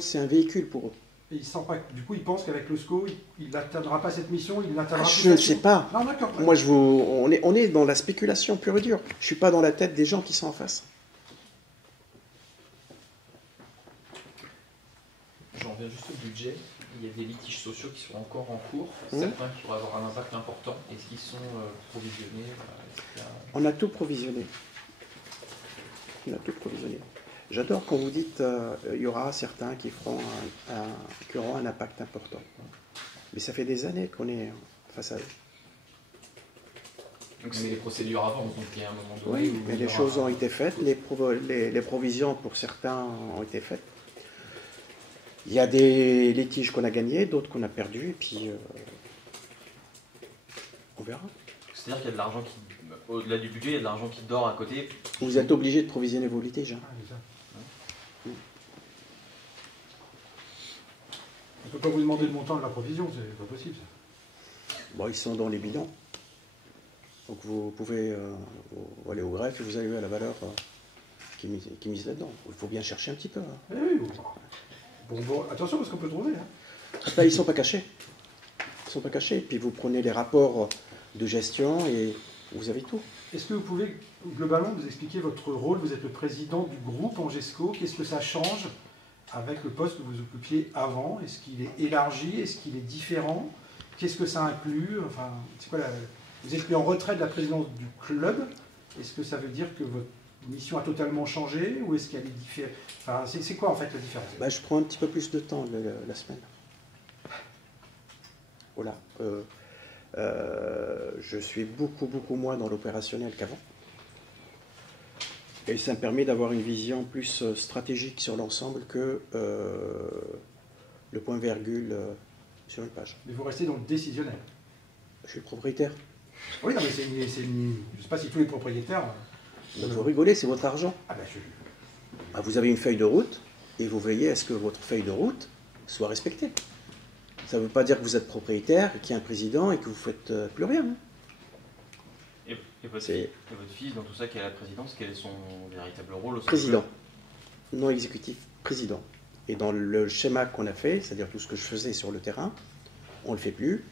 c'est un véhicule pour eux. Et il sent pas, du coup, il pense qu'avec le SCO, il n'atteindra pas cette mission, il n'atteindra Je ne sais pas. Non, d'accord. Moi, on est dans la spéculation pure et dure. Je ne suis pas dans la tête des gens qui sont en face. J'en reviens juste au budget. Il y a des litiges sociaux qui sont encore en cours, certains qui pourraient avoir un impact important. Est-ce qu'ils sont provisionnés? On a tout provisionné. J'adore quand vous dites il y aura certains qui auront un impact important. Mais ça fait des années qu'on est face à eux. Donc c'est les procédures avant, donc il y a un moment donné. Oui, mais les choses ont été faites, les provisions pour certains ont été faites. Il y a des litiges qu'on a gagnés, d'autres qu'on a perdus, et puis on verra. C'est-à-dire qu'il y a de l'argent qui, au-delà du budget, il y a de l'argent qui dort à côté. Vous êtes obligé de provisionner vos litiges. On ne peut pas vous demander le montant de la provision, c'est pas possible ça. Bon, ils sont dans les bilans. Donc vous pouvez aller au greffe et vous allez à la valeur qui mise là-dedans. Il faut bien chercher un petit peu. Hein. Oui, bon, attention parce qu'on peut trouver. Hein. Là, ils ne sont pas cachés. Ils ne sont pas cachés. Puis vous prenez les rapports de gestion et vous avez tout. Est-ce que vous pouvez globalement nous expliquer votre rôle? Vous êtes le président du groupe Angesco. Qu'est-ce que ça change avec le poste que vous occupiez avant? Est-ce qu'il est élargi? Est-ce qu'il est différent? Qu'est-ce que ça inclut? Enfin, c'est quoi vous êtes plus en retrait de la présidence du club. Est-ce que ça veut dire que votre mission a totalement changé ou est-ce qu'elle est différente? Enfin, c'est quoi en fait la différence? Je prends un petit peu plus de temps la semaine. Voilà. Je suis beaucoup moins dans l'opérationnel qu'avant. Et ça me permet d'avoir une vision plus stratégique sur l'ensemble que le point virgule sur une page. Mais vous restez dans le décisionnel. Je suis le propriétaire. Oui, non, mais je ne sais pas si tous les propriétaires... Donc vous rigolez, c'est votre argent. Vous avez une feuille de route et vous veillez à ce que votre feuille de route soit respectée. Ça ne veut pas dire que vous êtes propriétaire, qu'il y a un président et que vous ne faites plus rien. Hein. Et votre fils, dans tout ça, qui est à la présidence, quel est son véritable rôle au Président. Non exécutif, président. Et dans le schéma qu'on a fait, c'est-à-dire tout ce que je faisais sur le terrain, on ne le fait plus.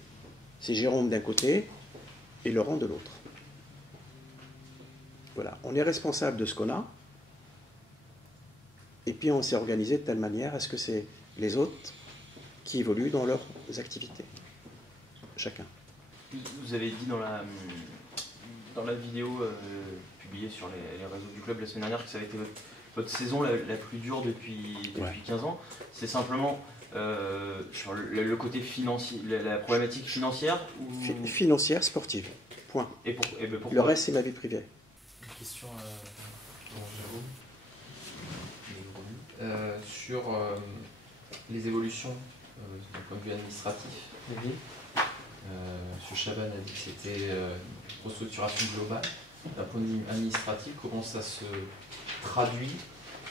C'est Jérôme d'un côté et Laurent de l'autre. Voilà, on est responsable de ce qu'on a. Et puis on s'est organisé de telle manière à ce que c'est les autres qui évoluent dans leurs activités. Chacun. Vous avez dit dans la vidéo publiée sur les réseaux du club la semaine dernière que ça avait été votre saison la plus dure depuis 15 ans. C'est simplement sur le côté financier, la problématique financière ou... Financière, sportive. Point. Et pourquoi? Le reste, c'est ma vie privée. Une question pour Jérôme. Sur les évolutions d'un point de vue administratif. M. Chaban a dit que c'était une restructuration globale. D'un point de vue administratif, comment ça se traduit?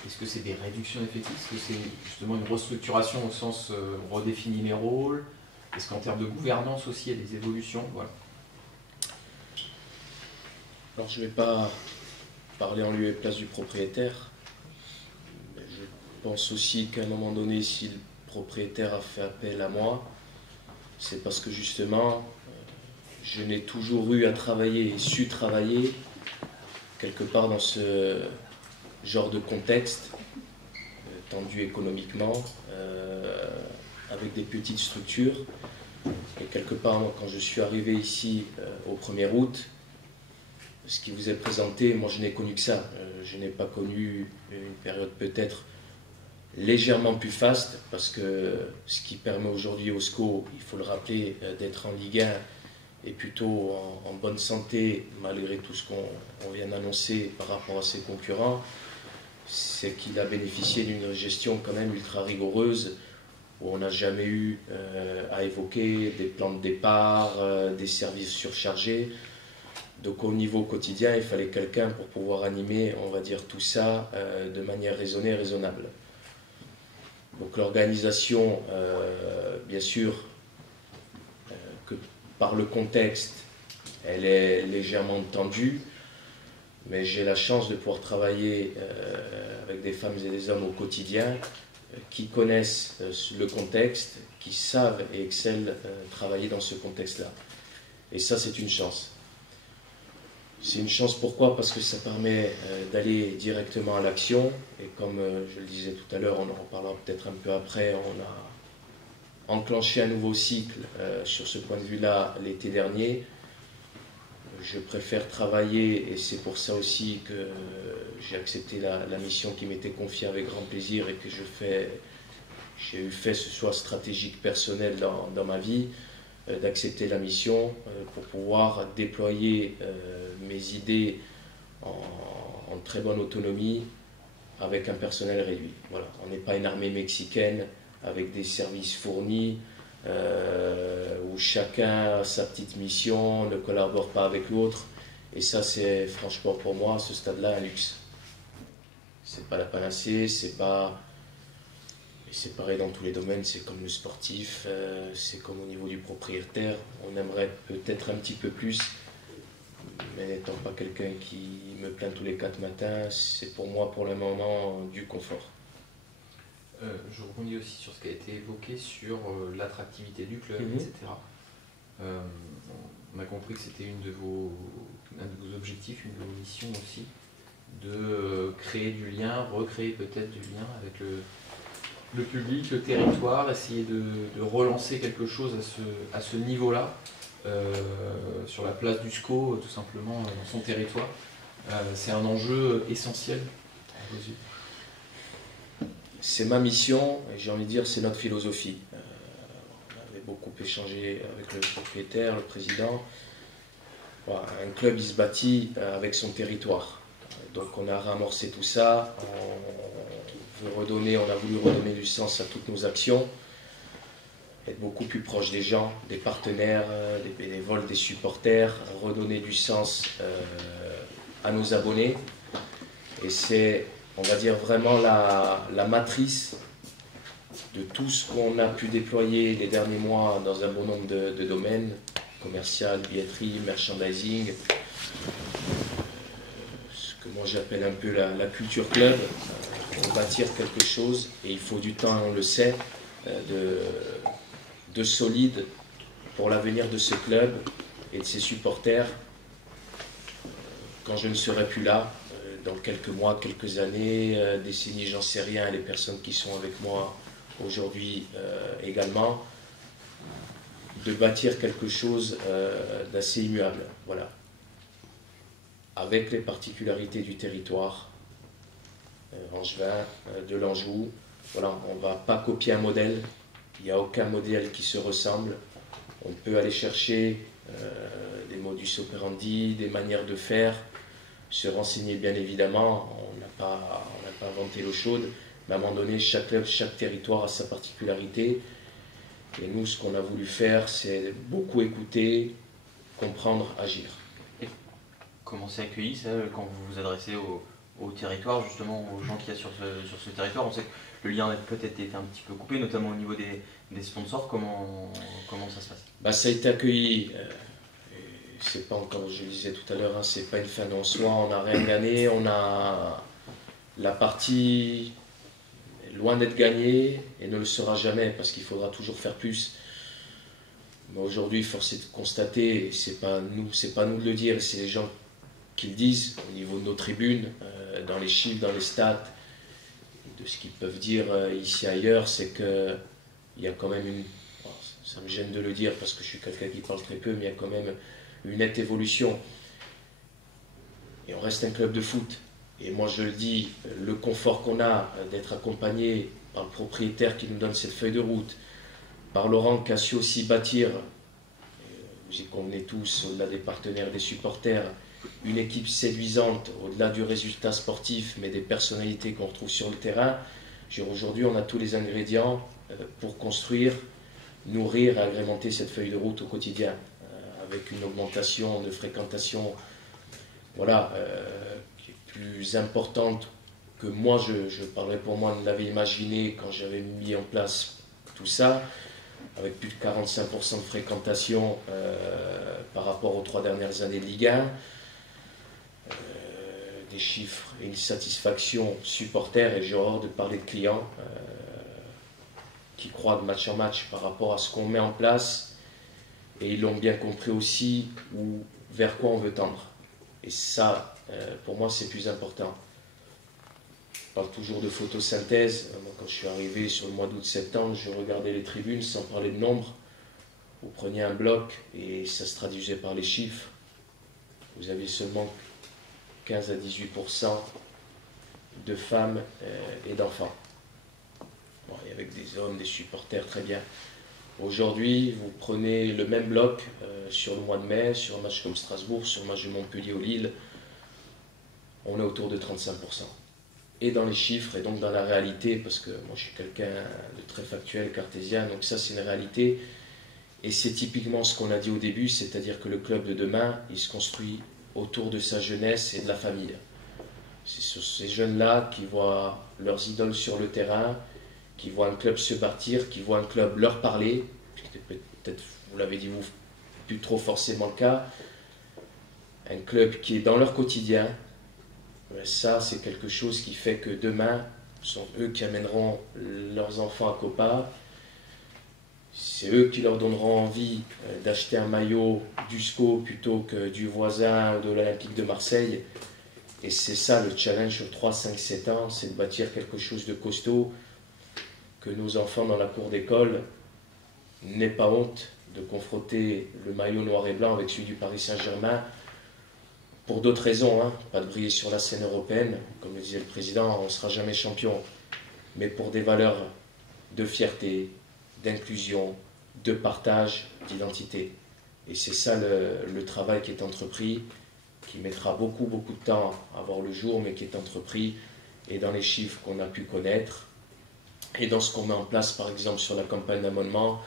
Est-ce que c'est des réductions d'effectifs? Est-ce que c'est justement une restructuration au sens on redéfinit les rôles? Est-ce qu'en termes de gouvernance aussi, il y a des évolutions? Voilà. Alors je ne vais pas parler en lieu et place du propriétaire, mais je pense aussi qu'à un moment donné, si le propriétaire a fait appel à moi, c'est parce que justement, je n'ai toujours eu à travailler et su travailler quelque part dans ce genre de contexte, tendu économiquement, avec des petites structures. Et quelque part, moi, quand je suis arrivé ici au 1er août, ce qui vous est présenté, moi je n'ai connu que ça. Je n'ai pas connu une période peut-être légèrement plus faste, parce que ce qui permet aujourd'hui au SCO, il faut le rappeler, d'être en Ligue 1 et plutôt en bonne santé, malgré tout ce qu'on vient d'annoncer par rapport à ses concurrents, c'est qu'il a bénéficié d'une gestion quand même ultra rigoureuse, où on n'a jamais eu à évoquer des plans de départ, des services surchargés. Donc au niveau quotidien, il fallait quelqu'un pour pouvoir animer, on va dire, tout ça de manière raisonnée et raisonnable. Donc l'organisation, bien sûr, que par le contexte, elle est légèrement tendue, mais j'ai la chance de pouvoir travailler avec des femmes et des hommes au quotidien qui connaissent le contexte, qui savent et excellent travailler dans ce contexte-là. Et ça, c'est une chance. C'est une chance, pourquoi? Parce que ça permet d'aller directement à l'action, et comme je le disais tout à l'heure, on en reparlera peut-être un peu après, on a enclenché un nouveau cycle sur ce point de vue-là l'été dernier. Je préfère travailler, et c'est pour ça aussi que j'ai accepté la mission qui m'était confiée avec grand plaisir et que j'ai eu fait ce choix stratégique personnel dans ma vie, d'accepter la mission pour pouvoir déployer mes idées en très bonne autonomie avec un personnel réduit. Voilà. On n'est pas une armée mexicaine avec des services fournis où chacun a sa petite mission, ne collabore pas avec l'autre. Et ça, c'est franchement pour moi, à ce stade-là, un luxe. C'est pas la panacée, c'est pas... Et c'est pareil dans tous les domaines, c'est comme le sportif, c'est comme au niveau du propriétaire. On aimerait peut-être un petit peu plus, mais n'étant pas quelqu'un qui me plaint tous les 4 matins, c'est pour moi pour le moment du confort. Je rebondis aussi sur ce qui a été évoqué sur l'attractivité du club, etc. On a compris que c'était un de vos objectifs, une de vos missions aussi, de créer du lien, recréer peut-être du lien avec le public, le territoire, essayer de relancer quelque chose à ce niveau-là, sur la place du SCO, tout simplement, dans son territoire. C'est un enjeu essentiel à vos yeux. C'est ma mission, et j'ai envie de dire c'est notre philosophie. On avait beaucoup échangé avec le propriétaire, le président. Voilà, un club, il se bâtit avec son territoire. Donc on a ramorcé tout ça, on a voulu redonner du sens à toutes nos actions, être beaucoup plus proche des gens, des partenaires, des bénévoles, des supporters, redonner du sens à nos abonnés. Et c'est, on va dire, vraiment la matrice de tout ce qu'on a pu déployer les derniers mois dans un bon nombre de domaines, commercial, billetterie, merchandising, ce que moi j'appelle un peu la culture club. pour bâtir quelque chose, et il faut du temps, on le sait, de solide pour l'avenir de ce club et de ses supporters. Quand je ne serai plus là, dans quelques mois, quelques années, décennies, j'en sais rien, les personnes qui sont avec moi aujourd'hui également, de bâtir quelque chose d'assez immuable, voilà. Avec les particularités du territoire, angevin, de l'Anjou. Voilà, on ne va pas copier un modèle, il n'y a aucun modèle qui se ressemble. On peut aller chercher des modus operandi, des manières de faire, se renseigner bien évidemment, on n'a pas inventé l'eau chaude, mais à un moment donné, chaque club, chaque territoire a sa particularité. Et nous, ce qu'on a voulu faire, c'est beaucoup écouter, comprendre, agir. Comment c'est accueilli ça, quand vous vous adressez au territoire, justement aux gens qu'il y a sur ce territoire? On sait que le lien a peut-être été un petit peu coupé, notamment au niveau des sponsors. Comment ça se passe? Ça a été accueilli, c'est pas encore, je le disais tout à l'heure, hein, c'est pas une fin en soi, on n'a rien gagné, on a la partie loin d'être gagnée et ne le sera jamais parce qu'il faudra toujours faire plus. Mais aujourd'hui, force est de constater, c'est pas nous de le dire, c'est les gens qui le disent au niveau de nos tribunes, dans les chiffres, dans les stats, de ce qu'ils peuvent dire ici et ailleurs, c'est qu'il y a quand même une... Ça me gêne de le dire parce que je suis quelqu'un qui parle très peu, mais il y a quand même une nette évolution. Et on reste un club de foot. Et moi je le dis, le confort qu'on a d'être accompagné par le propriétaire qui nous donne cette feuille de route, par Laurent qui a su aussi bâtir, vous y convenez tous, au-delà des partenaires, des supporters, une équipe séduisante, au-delà du résultat sportif, mais des personnalités qu'on retrouve sur le terrain. Aujourd'hui, on a tous les ingrédients pour construire, nourrir et agrémenter cette feuille de route au quotidien, avec une augmentation de fréquentation, voilà, qui est plus importante que moi, je parlerai pour moi, ne l'avais imaginé quand j'avais mis en place tout ça, avec plus de 45% de fréquentation par rapport aux 3 dernières années de Ligue 1, des chiffres et une satisfaction supporter, et j'ai horreur de parler de clients qui croient de match en match par rapport à ce qu'on met en place, et ils l'ont bien compris aussi vers quoi on veut tendre. Et ça, pour moi, c'est plus important. Je parle toujours de photosynthèse. Moi, quand je suis arrivé sur le mois d'août-septembre, je regardais les tribunes sans parler de nombre. Vous preniez un bloc et ça se traduisait par les chiffres. Vous aviez seulement 15 à 18% de femmes et d'enfants. Bon, et avec des hommes, des supporters, très bien. Aujourd'hui, vous prenez le même bloc sur le mois de mai, sur un match comme Strasbourg, sur un match de Montpellier ou Lille, on est autour de 35%. Et dans les chiffres, et donc dans la réalité, parce que moi je suis quelqu'un de très factuel, cartésien, donc ça c'est une réalité. Et c'est typiquement ce qu'on a dit au début, c'est-à-dire que le club de demain, il se construit autour de sa jeunesse et de la famille. C'est sur ces jeunes-là qui voient leurs idoles sur le terrain, qui voient un club se bâtir, qui voient un club leur parler, peut-être, vous l'avez dit vous, plus trop forcément le cas, un club qui est dans leur quotidien. Ça, c'est quelque chose qui fait que demain, ce sont eux qui amèneront leurs enfants à Copa, c'est eux qui leur donneront envie d'acheter un maillot du SCO plutôt que du voisin ou de l'Olympique de Marseille. Et c'est ça le challenge sur 3, 5, 7 ans, c'est de bâtir quelque chose de costaud, que nos enfants dans la cour d'école n'aient pas honte de confronter le maillot noir et blanc avec celui du Paris Saint-Germain, pour d'autres raisons, hein, pas de briller sur la scène européenne, comme le disait le président, on ne sera jamais champion, mais pour des valeurs de fierté, d'inclusion, de partage, d'identité. Et c'est ça le travail qui est entrepris, qui mettra beaucoup de temps à voir le jour, mais qui est entrepris, et dans les chiffres qu'on a pu connaître, et dans ce qu'on met en place par exemple sur la campagne d'abonnement,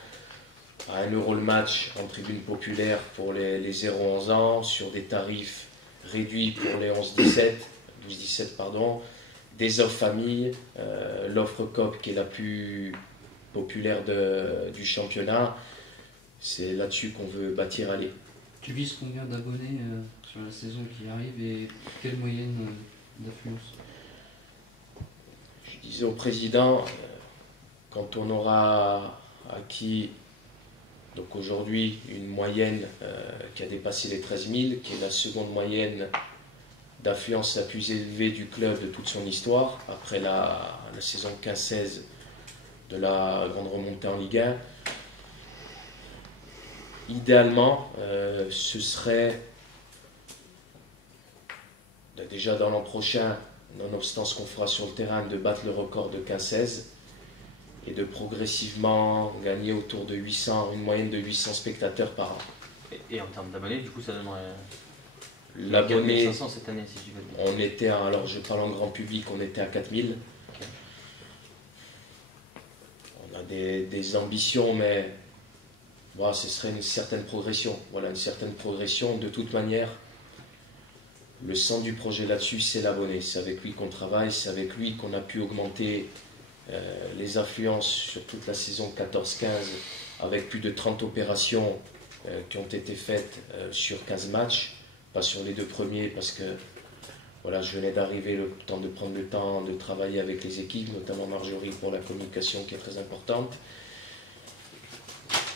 à 1 € le match en tribune populaire pour les 0-11 ans, sur des tarifs réduits pour les 12-17, pardon, des offres famille, l'offre COP qui est la plus populaire du championnat, c'est là-dessus qu'on veut bâtir aller. Tu vises combien d'abonnés sur la saison qui arrive et quelle moyenne d'affluence? Je disais au président, quand on aura acquis, donc aujourd'hui, une moyenne qui a dépassé les 13 000, qui est la seconde moyenne d'affluence la plus élevée du club de toute son histoire, après la saison 15-16 de la grande remontée en Ligue 1. Idéalement, ce serait déjà dans l'an prochain, nonobstant ce qu'on fera sur le terrain, de battre le record de 15-16 et de progressivement gagner autour de 800, une moyenne de 800 spectateurs par an. Et en termes d'abonnés, du coup, ça donnerait L'abonné, 500 cette année, si je dis pas de bêtises. on était à, alors je parle en grand public, on était à 4000. Ok. On a des ambitions, mais voilà, ce serait une certaine progression. Voilà, une certaine progression. De toute manière, le centre du projet là-dessus, c'est l'abonné. C'est avec lui qu'on travaille, c'est avec lui qu'on a pu augmenter les affluences sur toute la saison 14-15, avec plus de 30 opérations qui ont été faites sur 15 matchs. Pas sur les deux premiers, parce que voilà, je venais d'arriver, le temps de prendre le temps de travailler avec les équipes, notamment Marjorie pour la communication qui est très importante.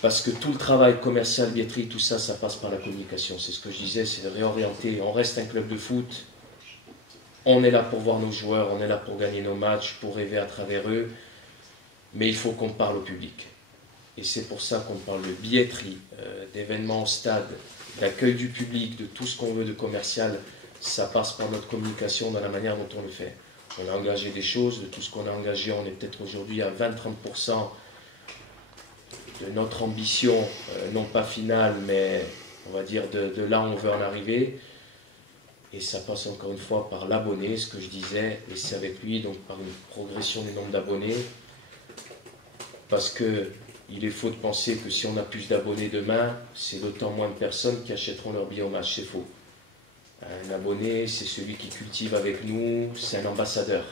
Parce que tout le travail commercial, billetterie, tout ça, ça passe par la communication. C'est ce que je disais, c'est de réorienter. On reste un club de foot, on est là pour voir nos joueurs, on est là pour gagner nos matchs, pour rêver à travers eux, mais il faut qu'on parle au public. Et c'est pour ça qu'on parle de billetterie, d'événements au stade, l'accueil du public, de tout ce qu'on veut de commercial. Ça passe par notre communication dans la manière dont on le fait. On a engagé des choses, de tout ce qu'on a engagé, on est peut-être aujourd'hui à 20-30% de notre ambition, non pas finale, mais on va dire de là où on veut en arriver. Et ça passe encore une fois par l'abonné, ce que je disais, et c'est avec lui, donc par une progression du nombre d'abonnés. Parce que il est faux de penser que si on a plus d'abonnés demain, c'est d'autant moins de personnes qui achèteront leur billet au match. C'est faux. Un abonné, c'est celui qui cultive avec nous, c'est un ambassadeur.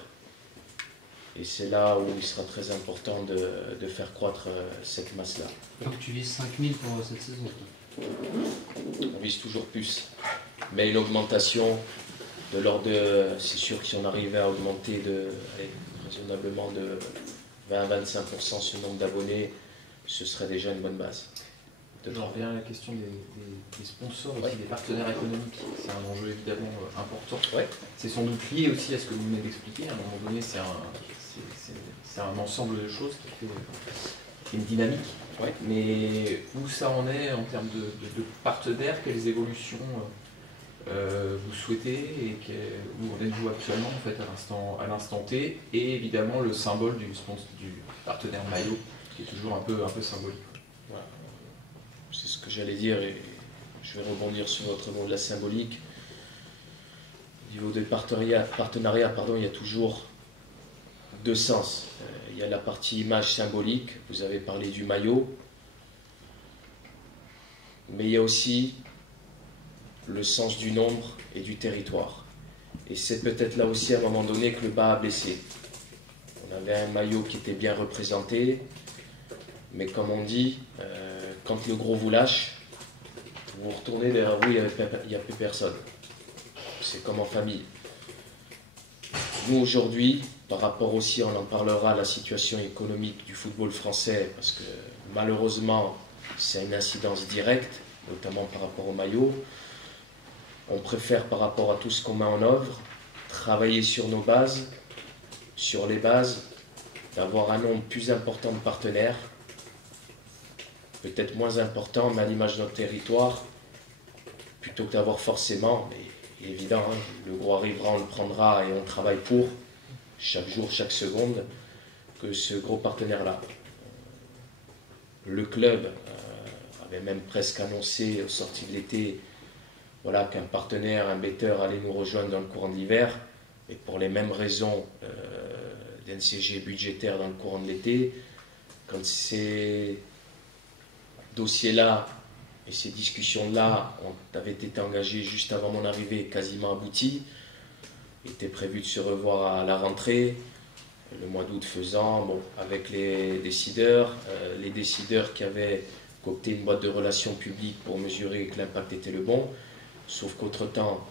Et c'est là où il sera très important de faire croître cette masse-là. Donc tu vises 5000 pour cette saison, toi. On vise toujours plus. Mais une augmentation de l'ordre de... C'est sûr que si on arrivait à augmenter raisonnablement de 20-25% ce nombre d'abonnés, ce serait déjà une bonne base. J'en reviens à la question des sponsors, aussi, des partenaires économiques. C'est un enjeu évidemment important. Ouais. C'est sans doute lié aussi à ce que vous venez d'expliquer. À un moment donné, c'est un ensemble de choses qui fait une dynamique. Ouais. Mais où ça en est en termes de partenaires, quelles évolutions vous souhaitez et où en êtes-vous actuellement en fait, à l'instant T, et évidemment le symbole du partenaire maillot qui est toujours un peu symbolique. Voilà. C'est ce que j'allais dire et je vais rebondir sur votre mot de la symbolique. Au niveau des partenariats, il y a toujours deux sens. Il y a la partie image symbolique, vous avez parlé du maillot, mais il y a aussi le sens du nombre et du territoire. Et c'est peut-être là aussi à un moment donné que le bas a blessé. On avait un maillot qui était bien représenté, mais comme on dit, quand le gros vous lâche, vous vous retournez derrière vous, il n'y a plus personne. C'est comme en famille. Nous aujourd'hui, par rapport aussi, on en parlera, à la situation économique du football français, parce que malheureusement, c'est une incidence directe, notamment par rapport au maillot. On préfère, par rapport à tout ce qu'on met en œuvre, travailler sur nos bases, sur les bases, d'avoir un nombre plus important de partenaires, peut-être moins important, mais à l'image de notre territoire, plutôt que d'avoir forcément, mais il est évident, hein, le gros arrivera, on le prendra et on travaille pour, chaque jour, chaque seconde, que ce gros partenaire-là. Le club avait même presque annoncé, au sorti de l'été, voilà, qu'un partenaire, un betteur allait nous rejoindre dans le courant de l'hiver, et pour les mêmes raisons d'NCG budgétaire dans le courant de l'été, quand ces dossiers-là et ces discussions-là avaient été engagées juste avant mon arrivée, quasiment abouties, était prévu de se revoir à la rentrée, le mois d'août faisant, bon, avec les décideurs qui avaient coopté une boîte de relations publiques pour mesurer que l'impact était le bon, sauf qu'autre-temps,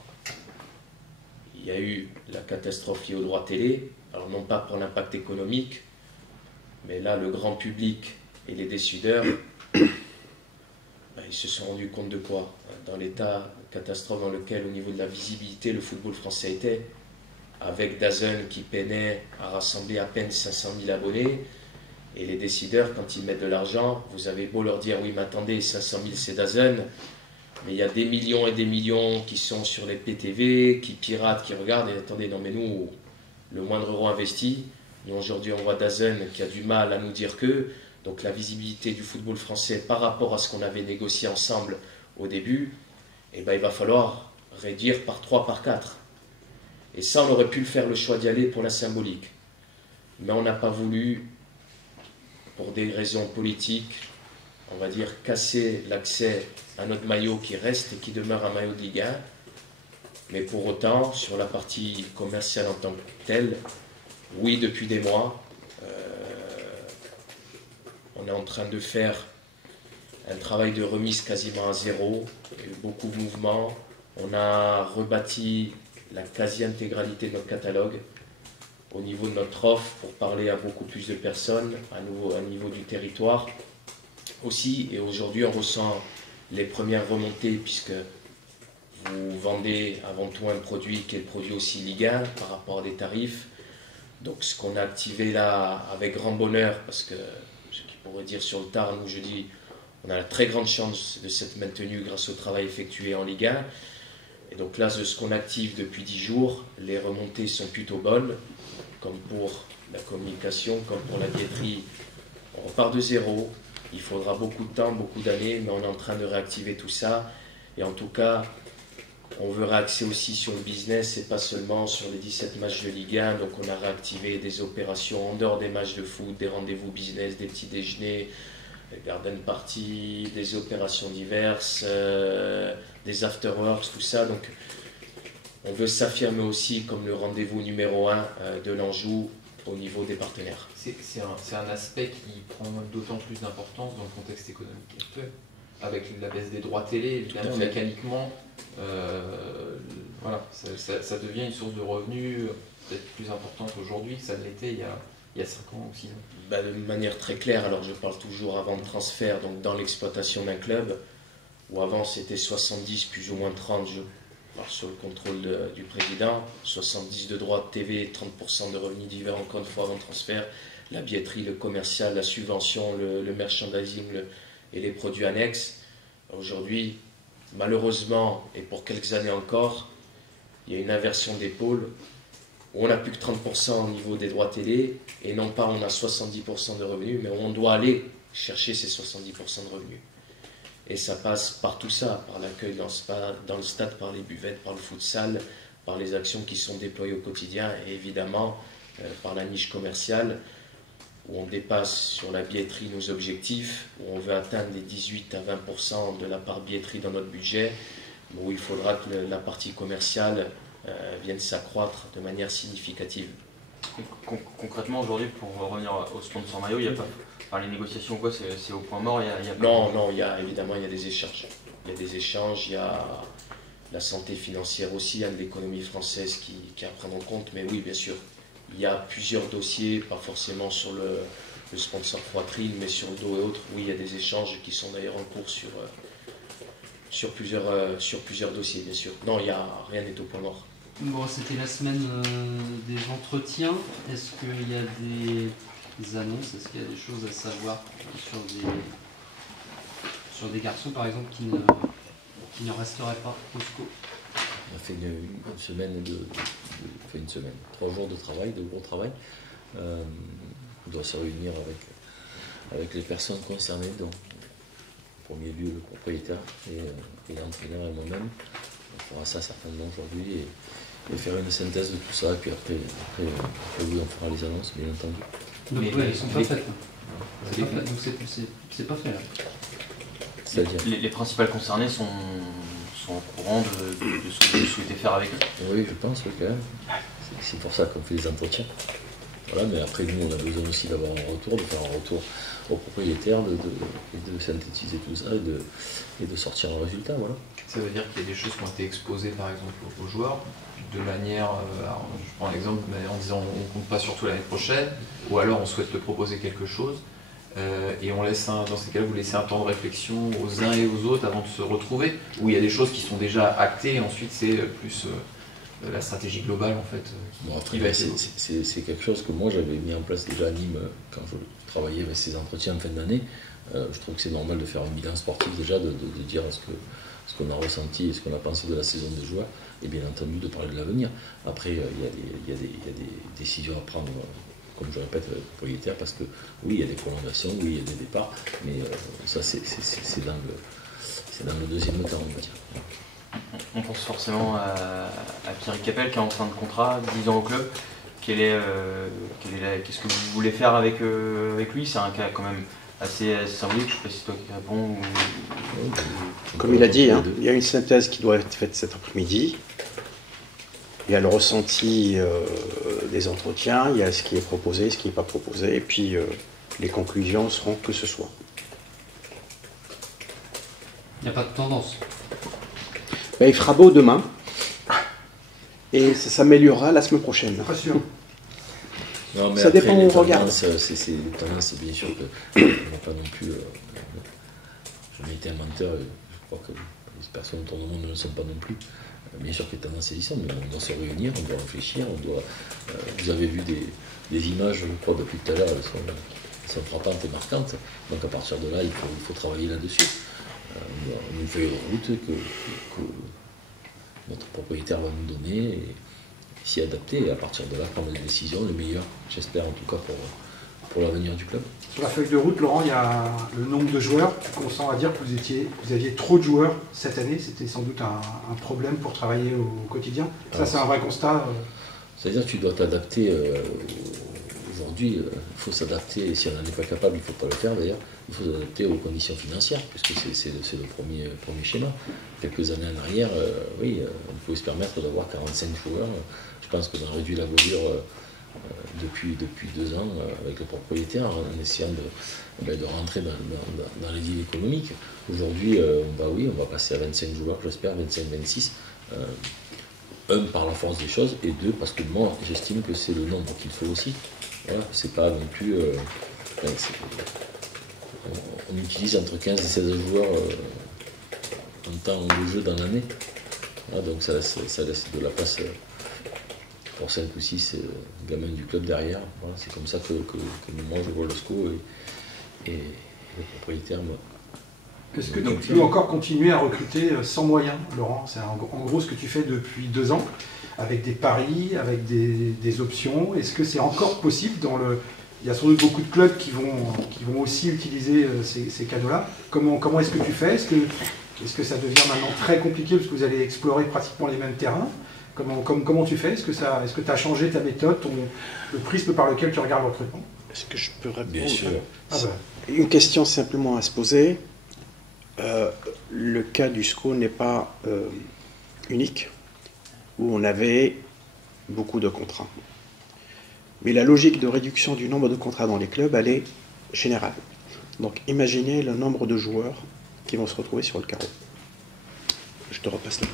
il y a eu la catastrophe liée aux droits télé, Alors non pas pour l'impact économique, mais là le grand public et les décideurs, ils se sont rendus compte de quoi? Dans l'état catastrophe dans lequel au niveau de la visibilité le football français était, avec DAZN qui peinait à rassembler à peine 500 000 abonnés, et les décideurs, quand ils mettent de l'argent, vous avez beau leur dire, oui mais attendez, 500 000 c'est DAZN, mais il y a des millions et des millions qui sont sur les PTV, qui piratent, qui regardent, et attendez, non mais nous, le moindre euro investi, nous aujourd'hui on voit DAZN qui a du mal à nous dire que, donc la visibilité du football français par rapport à ce qu'on avait négocié ensemble au début, eh ben, il va falloir réduire par 3, par 4. Et ça, on aurait pu le faire le choix d'y aller pour la symbolique. Mais on n'a pas voulu, pour des raisons politiques, on va dire, casser l'accès à notre maillot qui reste et qui demeure un maillot de Ligue 1. Mais pour autant, sur la partie commerciale en tant que telle, oui, depuis des mois, on est en train de faire un travail de remise quasiment à zéro. Il y a eu beaucoup de mouvements. On a rebâti la quasi-intégralité de notre catalogue au niveau de notre offre pour parler à beaucoup plus de personnes, à niveau du territoire aussi. Et aujourd'hui, on ressent les premières remontées puisque vous vendez avant tout un produit qui est le produit aussi Ligue 1 par rapport à des tarifs. Donc ce qu'on a activé là avec grand bonheur, parce que ce qui pourrait dire sur le tard, nous je dis, on a la très grande chance de s'être maintenu grâce au travail effectué en Ligue 1. Et donc là, de ce qu'on active depuis 10 jours, les remontées sont plutôt bonnes, comme pour la communication, comme pour la billetterie. On repart de zéro, il faudra beaucoup de temps, beaucoup d'années, mais on est en train de réactiver tout ça. Et en tout cas, on veut réaxer aussi sur le business et pas seulement sur les 17 matchs de Ligue 1. Donc on a réactivé des opérations en dehors des matchs de foot, des rendez-vous business, des petits déjeuners, des garden parties, des opérations diverses, des afterworks, tout ça. Donc on veut s'affirmer aussi comme le rendez-vous numéro 1 de l'Anjou au niveau des partenaires. C'est un aspect qui prend d'autant plus d'importance dans le contexte économique actuel. Avec la baisse des droits télé, évidemment, mécaniquement, voilà, ça devient une source de revenus peut-être plus importante aujourd'hui que ça ne l'était il y a 5 ans ou 6 ans. De manière très claire, alors je parle toujours avant de transfert, donc dans l'exploitation d'un club, où avant c'était 70 plus ou moins 30 jeux, alors sur le contrôle du président, 70 de droits de TV, 30% de revenus divers encore une fois avant transfert, la billetterie, le commercial, la subvention, le merchandising, et les produits annexes. Aujourd'hui, malheureusement, et pour quelques années encore, il y a une inversion des pôles où on n'a plus que 30% au niveau des droits télé, et non pas on a 70% de revenus, mais on doit aller chercher ces 70% de revenus. Et ça passe par tout ça, par l'accueil dans le stade, par les buvettes, par le futsal, par les actions qui sont déployées au quotidien, et évidemment par la niche commerciale, où on dépasse sur la billetterie nos objectifs, où on veut atteindre les 18 à 20% de la part billetterie dans notre budget, où il faudra que la partie commerciale vienne s'accroître de manière significative. Concrètement, aujourd'hui, pour revenir au sponsor maillot, il n'y a pas, enfin, les négociations, quoi, c'est au point mort, il y a pas... Non, évidemment, il y a des échanges. Il y a des échanges, il y a la santé financière aussi, il y a de l'économie française qui est à prendre en compte, mais oui, bien sûr. Il y a plusieurs dossiers, pas forcément sur le sponsor poitrine, mais sur le dos et autres. Oui, il y a des échanges qui sont d'ailleurs en cours sur plusieurs dossiers, bien sûr. Non, rien n'est au point mort. Bon, c'était la semaine des entretiens. Est-ce qu'il y a des annonces? Est-ce qu'il y a des choses à savoir sur des garçons, par exemple, qui ne resteraient pas au SCO? On a fait une semaine, 3 jours de travail, de gros travail. On doit se réunir avec les personnes concernées, donc en premier lieu le propriétaire et l'entraîneur et moi-même. On fera ça certainement aujourd'hui et faire une synthèse de tout ça, puis après oui, on fera les annonces, bien entendu. Donc elles ne sont pas faites. Donc c'est pas fait là. C'est-à-dire les principales concernées sont au courant de ce que vous souhaitez faire avec eux. Oui, je pense, oui, quand même. C'est pour ça qu'on fait des entretiens. voilà, mais après, nous, on a besoin aussi d'avoir un retour, de faire un retour aux propriétaires, de synthétiser tout ça et de sortir un résultat. Voilà. Ça veut dire qu'il y a des choses qui ont été exposées, par exemple, aux joueurs, de manière, alors, je prends l'exemple en disant on ne compte pas surtout l'année prochaine, ou alors on souhaite te proposer quelque chose, et on laisse dans ces cas-là, vous laissez un temps de réflexion aux uns et aux autres avant de se retrouver, ou il y a des choses qui sont déjà actées, et ensuite c'est plus la stratégie globale en fait. Bon, après, c'est quelque chose que moi j'avais mis en place déjà à Nîmes quand je travaillais avec ces entretiens en fin d'année. Je trouve que c'est normal de faire un bilan sportif déjà, de dire ce qu'on a ressenti et ce qu'on a pensé de la saison des joueurs, et bien entendu de parler de l'avenir. Après, il y a des décisions à prendre, comme je répète, avec le propriétaire, parce que oui, il y a des prolongations, oui, il y a des départs, mais ça c'est dans le deuxième temps, on va dire. On pense forcément à Pierre Capel qui est en fin de contrat, 10 ans au club. Qu'est-ce que vous voulez faire avec lui? C'est un cas quand même assez symbolique, je ne sais pas si c'est toi qui réponds. Comme il a dit, hein, il y a une synthèse qui doit être faite cet après-midi. Il y a le ressenti des entretiens, il y a ce qui est proposé, ce qui n'est pas proposé, et puis les conclusions seront que ce soit. Il n'y a pas de tendance. Ben, il fera beau demain, et ça s'améliorera la semaine prochaine. Pas sûr. Non, mais ça après, dépend où on regarde. Les tendances, c'est bien sûr que on n'a pas non plus. J'en ai été un menteur, et je crois que les personnes autour de monde ne le sont pas non plus. Bien sûr que les tendances existent, mais on doit se réunir, on doit réfléchir, vous avez vu des images, je crois, depuis tout à l'heure, elles sont frappantes et marquantes. Donc à partir de là, il faut travailler là-dessus. On a une feuille de route que notre propriétaire va nous donner et s'y adapter et à partir de là prendre des décisions les meilleures, j'espère en tout cas pour l'avenir du club. Sur la feuille de route, Laurent, il y a le nombre de joueurs. Tu consens à dire que vous aviez trop de joueurs cette année. C'était sans doute un problème pour travailler au quotidien. Ça, c'est un vrai constat. C'est-à-dire que tu dois t'adapter. Aujourd'hui, il faut s'adapter, et si on n'en est pas capable, il ne faut pas le faire d'ailleurs, il faut s'adapter aux conditions financières, puisque c'est le premier schéma. Quelques années en arrière, oui, on pouvait se permettre d'avoir 45 joueurs. Je pense qu'on a réduit la voilure depuis 2 ans avec le propriétaire, en essayant de rentrer dans les deals économiques. Aujourd'hui, on va passer à 25 joueurs, j'espère, 25-26. Un, par la force des choses, et deux, parce que moi, j'estime que c'est le nombre qu'il faut aussi. Voilà, c'est pas non plus. On utilise entre 15 et 16 joueurs en temps de jeu dans l'année. Voilà, donc ça laisse de la place pour 5 ou 6 gamins du club derrière. Voilà, c'est comme ça que moi je vois le SCO et le propriétaire. Est-ce que tu peux encore continuer à recruter sans moyens, Laurent? C'est en gros ce que tu fais depuis 2 ans, avec des paris, avec des options. Est-ce que c'est encore possible Il y a sans doute beaucoup de clubs qui vont aussi utiliser ces canaux-là. Comment est-ce que tu fais? Est-ce que ça devient maintenant très compliqué parce que vous allez explorer pratiquement les mêmes terrains? Comment tu fais? Est-ce que tu as changé ta méthode, le prisme par lequel tu regardes le recrutement? Est-ce que je peux répondre? Bien sûr. Une question simplement à se poser. Le cas du SCO n'est pas unique, où on avait beaucoup de contrats. Mais la logique de réduction du nombre de contrats dans les clubs, elle est générale. Donc imaginez le nombre de joueurs qui vont se retrouver sur le carreau. Je te repasse là.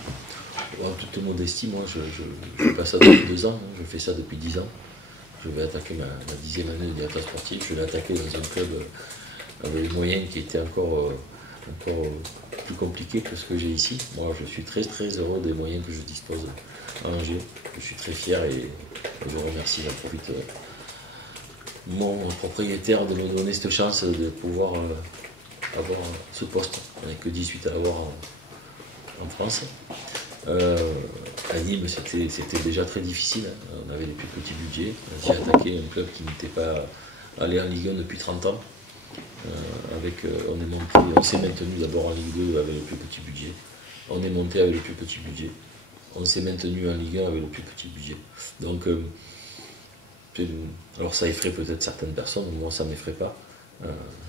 En toute modestie, moi je fais pas ça depuis 2 ans, je fais ça depuis 10 ans. Je vais attaquer ma 10e année de directeur sportif, je vais l'attaquer dans un club avec des moyens qui étaient encore plus compliqués que ce que j'ai ici. Moi je suis très très heureux des moyens que je dispose à Angers. Je suis très fier et je remercie, j'en profite mon propriétaire de me donner cette chance de pouvoir avoir ce poste. On n'est que 18 à l'avoir en France. À Nîmes, c'était déjà très difficile. On avait des plus petits budgets. J'ai attaqué un club qui n'était pas allé en Ligue 1 depuis 30 ans. On s'est maintenu d'abord en Ligue 2 avec le plus petit budget. On est monté avec le plus petit budget. On s'est maintenu en Ligue 1 avec le plus petit budget. Donc, alors ça effraie peut-être certaines personnes, moi ça ne m'effraie pas.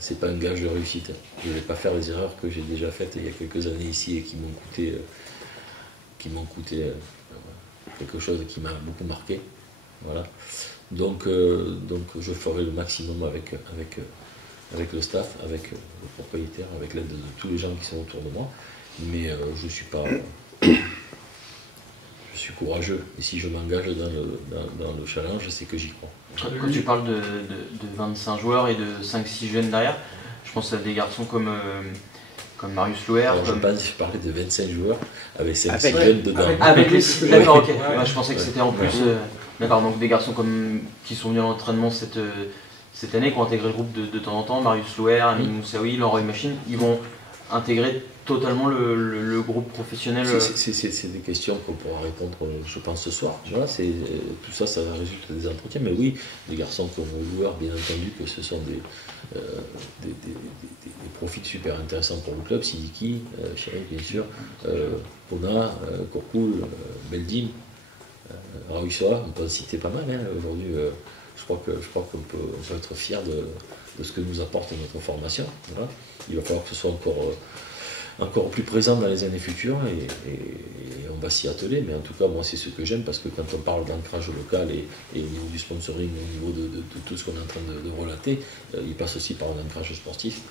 C'est pas un gage de réussite. Je ne vais pas faire les erreurs que j'ai déjà faites il y a quelques années ici et qui m'ont coûté quelque chose qui m'a beaucoup marqué. Voilà. Donc je ferai le maximum avec le staff, avec le propriétaire, avec l'aide de tous les gens qui sont autour de moi. Mais je suis pas... Je suis courageux. Et si je m'engage dans le challenge, c'est que j'y crois. Quand tu parles de 25 joueurs et de 5-6 jeunes derrière, je pense à des garçons comme Marius Louer. Je parlais de 25 joueurs avec 5-6 jeunes dedans. Avec les 6, d'accord, ok. Ouais, je pensais que c'était en plus. D'accord, donc des garçons qui sont venus à l'entraînement cette année, qui ont intégré le groupe de temps en temps, Marius Louer, Amin Moussaoui, Leroy Machine, ils vont intégrer totalement le groupe professionnel. C'est des questions qu'on pourra répondre, je pense, ce soir. Voilà, tout ça, ça résulte des entretiens. Mais oui, des garçons comme joueurs, bien entendu, que ce sont des profils super intéressants pour le club. Sidiki, Chéri, bien sûr, Pona, Kourkoul, Beldim, Raoui-Soa, on peut en citer pas mal. Hein, aujourd'hui, je crois qu'on peut être fier de ce que nous apporte notre formation. Voilà. Il va falloir que ce soit encore plus présent dans les années futures et on va s'y atteler. Mais en tout cas, moi, c'est ce que j'aime parce que quand on parle d'ancrage local et au niveau du sponsoring, au niveau de tout ce qu'on est en train de relater, il passe aussi par un ancrage sportif.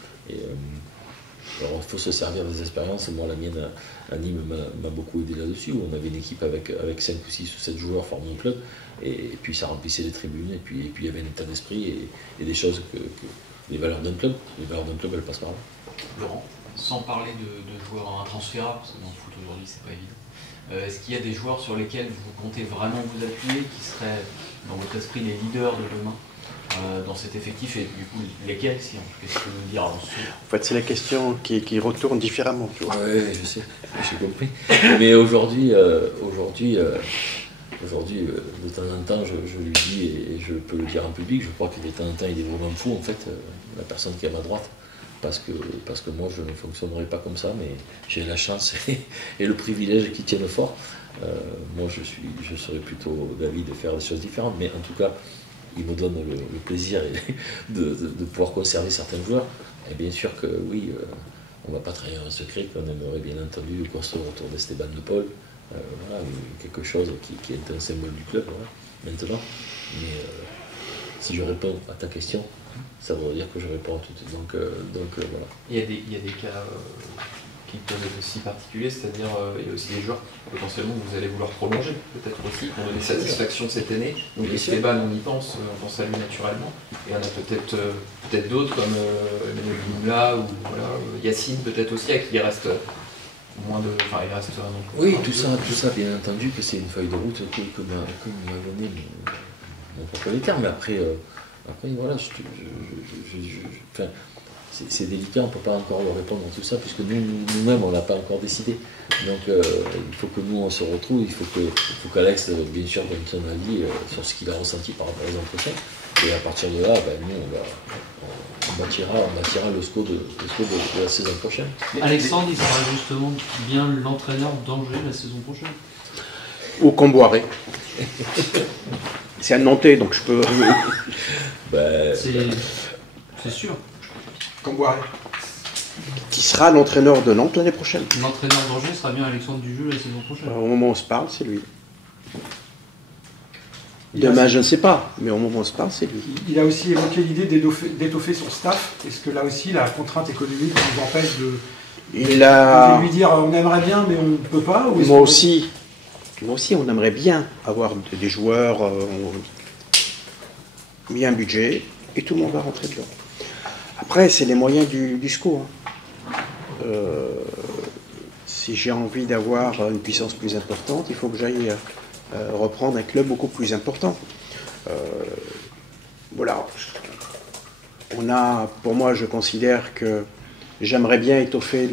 Alors, il faut se servir des expériences. Moi, la mienne à Nîmes m'a beaucoup aidé là-dessus, où on avait une équipe avec 5 ou 6 ou 7 joueurs formant le club, et puis ça remplissait les tribunes, et puis il y avait un état d'esprit et des choses que les valeurs d'un club, elles passent par là. Laurent, sans parler de joueurs intransférables, parce que dans le foot aujourd'hui, c'est pas évident, est-ce qu'il y a des joueurs sur lesquels vous comptez vraiment vous appuyer, qui seraient, dans votre esprit, les leaders de demain dans cet effectif, et du coup lesquels, si qu'est-ce que vous dire ensuite? En fait, c'est la question qui retourne différemment, tu vois. Oui, je sais, j'ai compris. Mais aujourd'hui, de temps en temps, je lui dis, et je peux le dire en public, je crois que de temps en temps, il est vraiment fou, en fait, la personne qui est à ma droite. Parce que moi, je ne fonctionnerai pas comme ça, mais j'ai la chance et le privilège qui tiennent fort. Moi, je serais plutôt d'avis de faire des choses différentes, mais en tout cas, il me donne le plaisir de pouvoir conserver certains joueurs. Et bien sûr que oui, on ne va pas trahir un secret qu'on aimerait bien entendu construire autour d'Esteban Le Paul. Voilà, quelque chose qui est un symbole du club, voilà, maintenant. Mais si je réponds à ta question, ça veut dire que je réponds à toutes. Donc voilà. Il y a des cas qui peuvent être aussi particuliers, c'est-à-dire il y a aussi des joueurs que potentiellement vous allez vouloir prolonger, peut-être aussi, qui ont donné satisfaction cette année. Donc Esteban, on y pense, on pense à lui naturellement. Et il y en a peut-être d'autres comme Emmanuel Moula ou voilà, Yacine peut-être aussi, à qui il reste moins de. Enfin, il reste un an. Oui, tout ça, bien entendu, que c'est une feuille de route que m'a donné mon propriétaire, mais après voilà, enfin, c'est délicat, on ne peut pas encore leur répondre à tout ça, puisque nous-mêmes, on ne l'a pas encore décidé. Donc, il faut que nous, on se retrouve, il faut qu'Alex, bien sûr, donne son avis sur ce qu'il a ressenti par rapport aux ans prochains. Et à partir de là, nous, on bâtira le SCO de la saison prochaine. Alexandre, il sera justement bien l'entraîneur d'Angers la saison prochaine. Au Comboiré. C'est un Nantais, donc je peux. C'est sûr. Comboiré. Qui sera l'entraîneur de Nantes l'année prochaine. L'entraîneur d'Angers sera bien Alexandre Dujeu la saison prochaine. Au moment où on se parle, c'est lui. Demain, je ne sais pas, mais au moment où on se parle, c'est lui. Il a aussi évoqué l'idée d'étoffer son staff. Est-ce que là aussi, la contrainte économique nous empêche de lui dire on aimerait bien, mais on ne peut pas ou Moi aussi, on aimerait bien avoir des joueurs mis un budget et tout le monde va rentrer dedans. Après, c'est les moyens du SCO. Si j'ai envie d'avoir une puissance plus importante, il faut que j'aille reprendre un club beaucoup plus important. Voilà. Pour moi, je considère que j'aimerais bien étoffer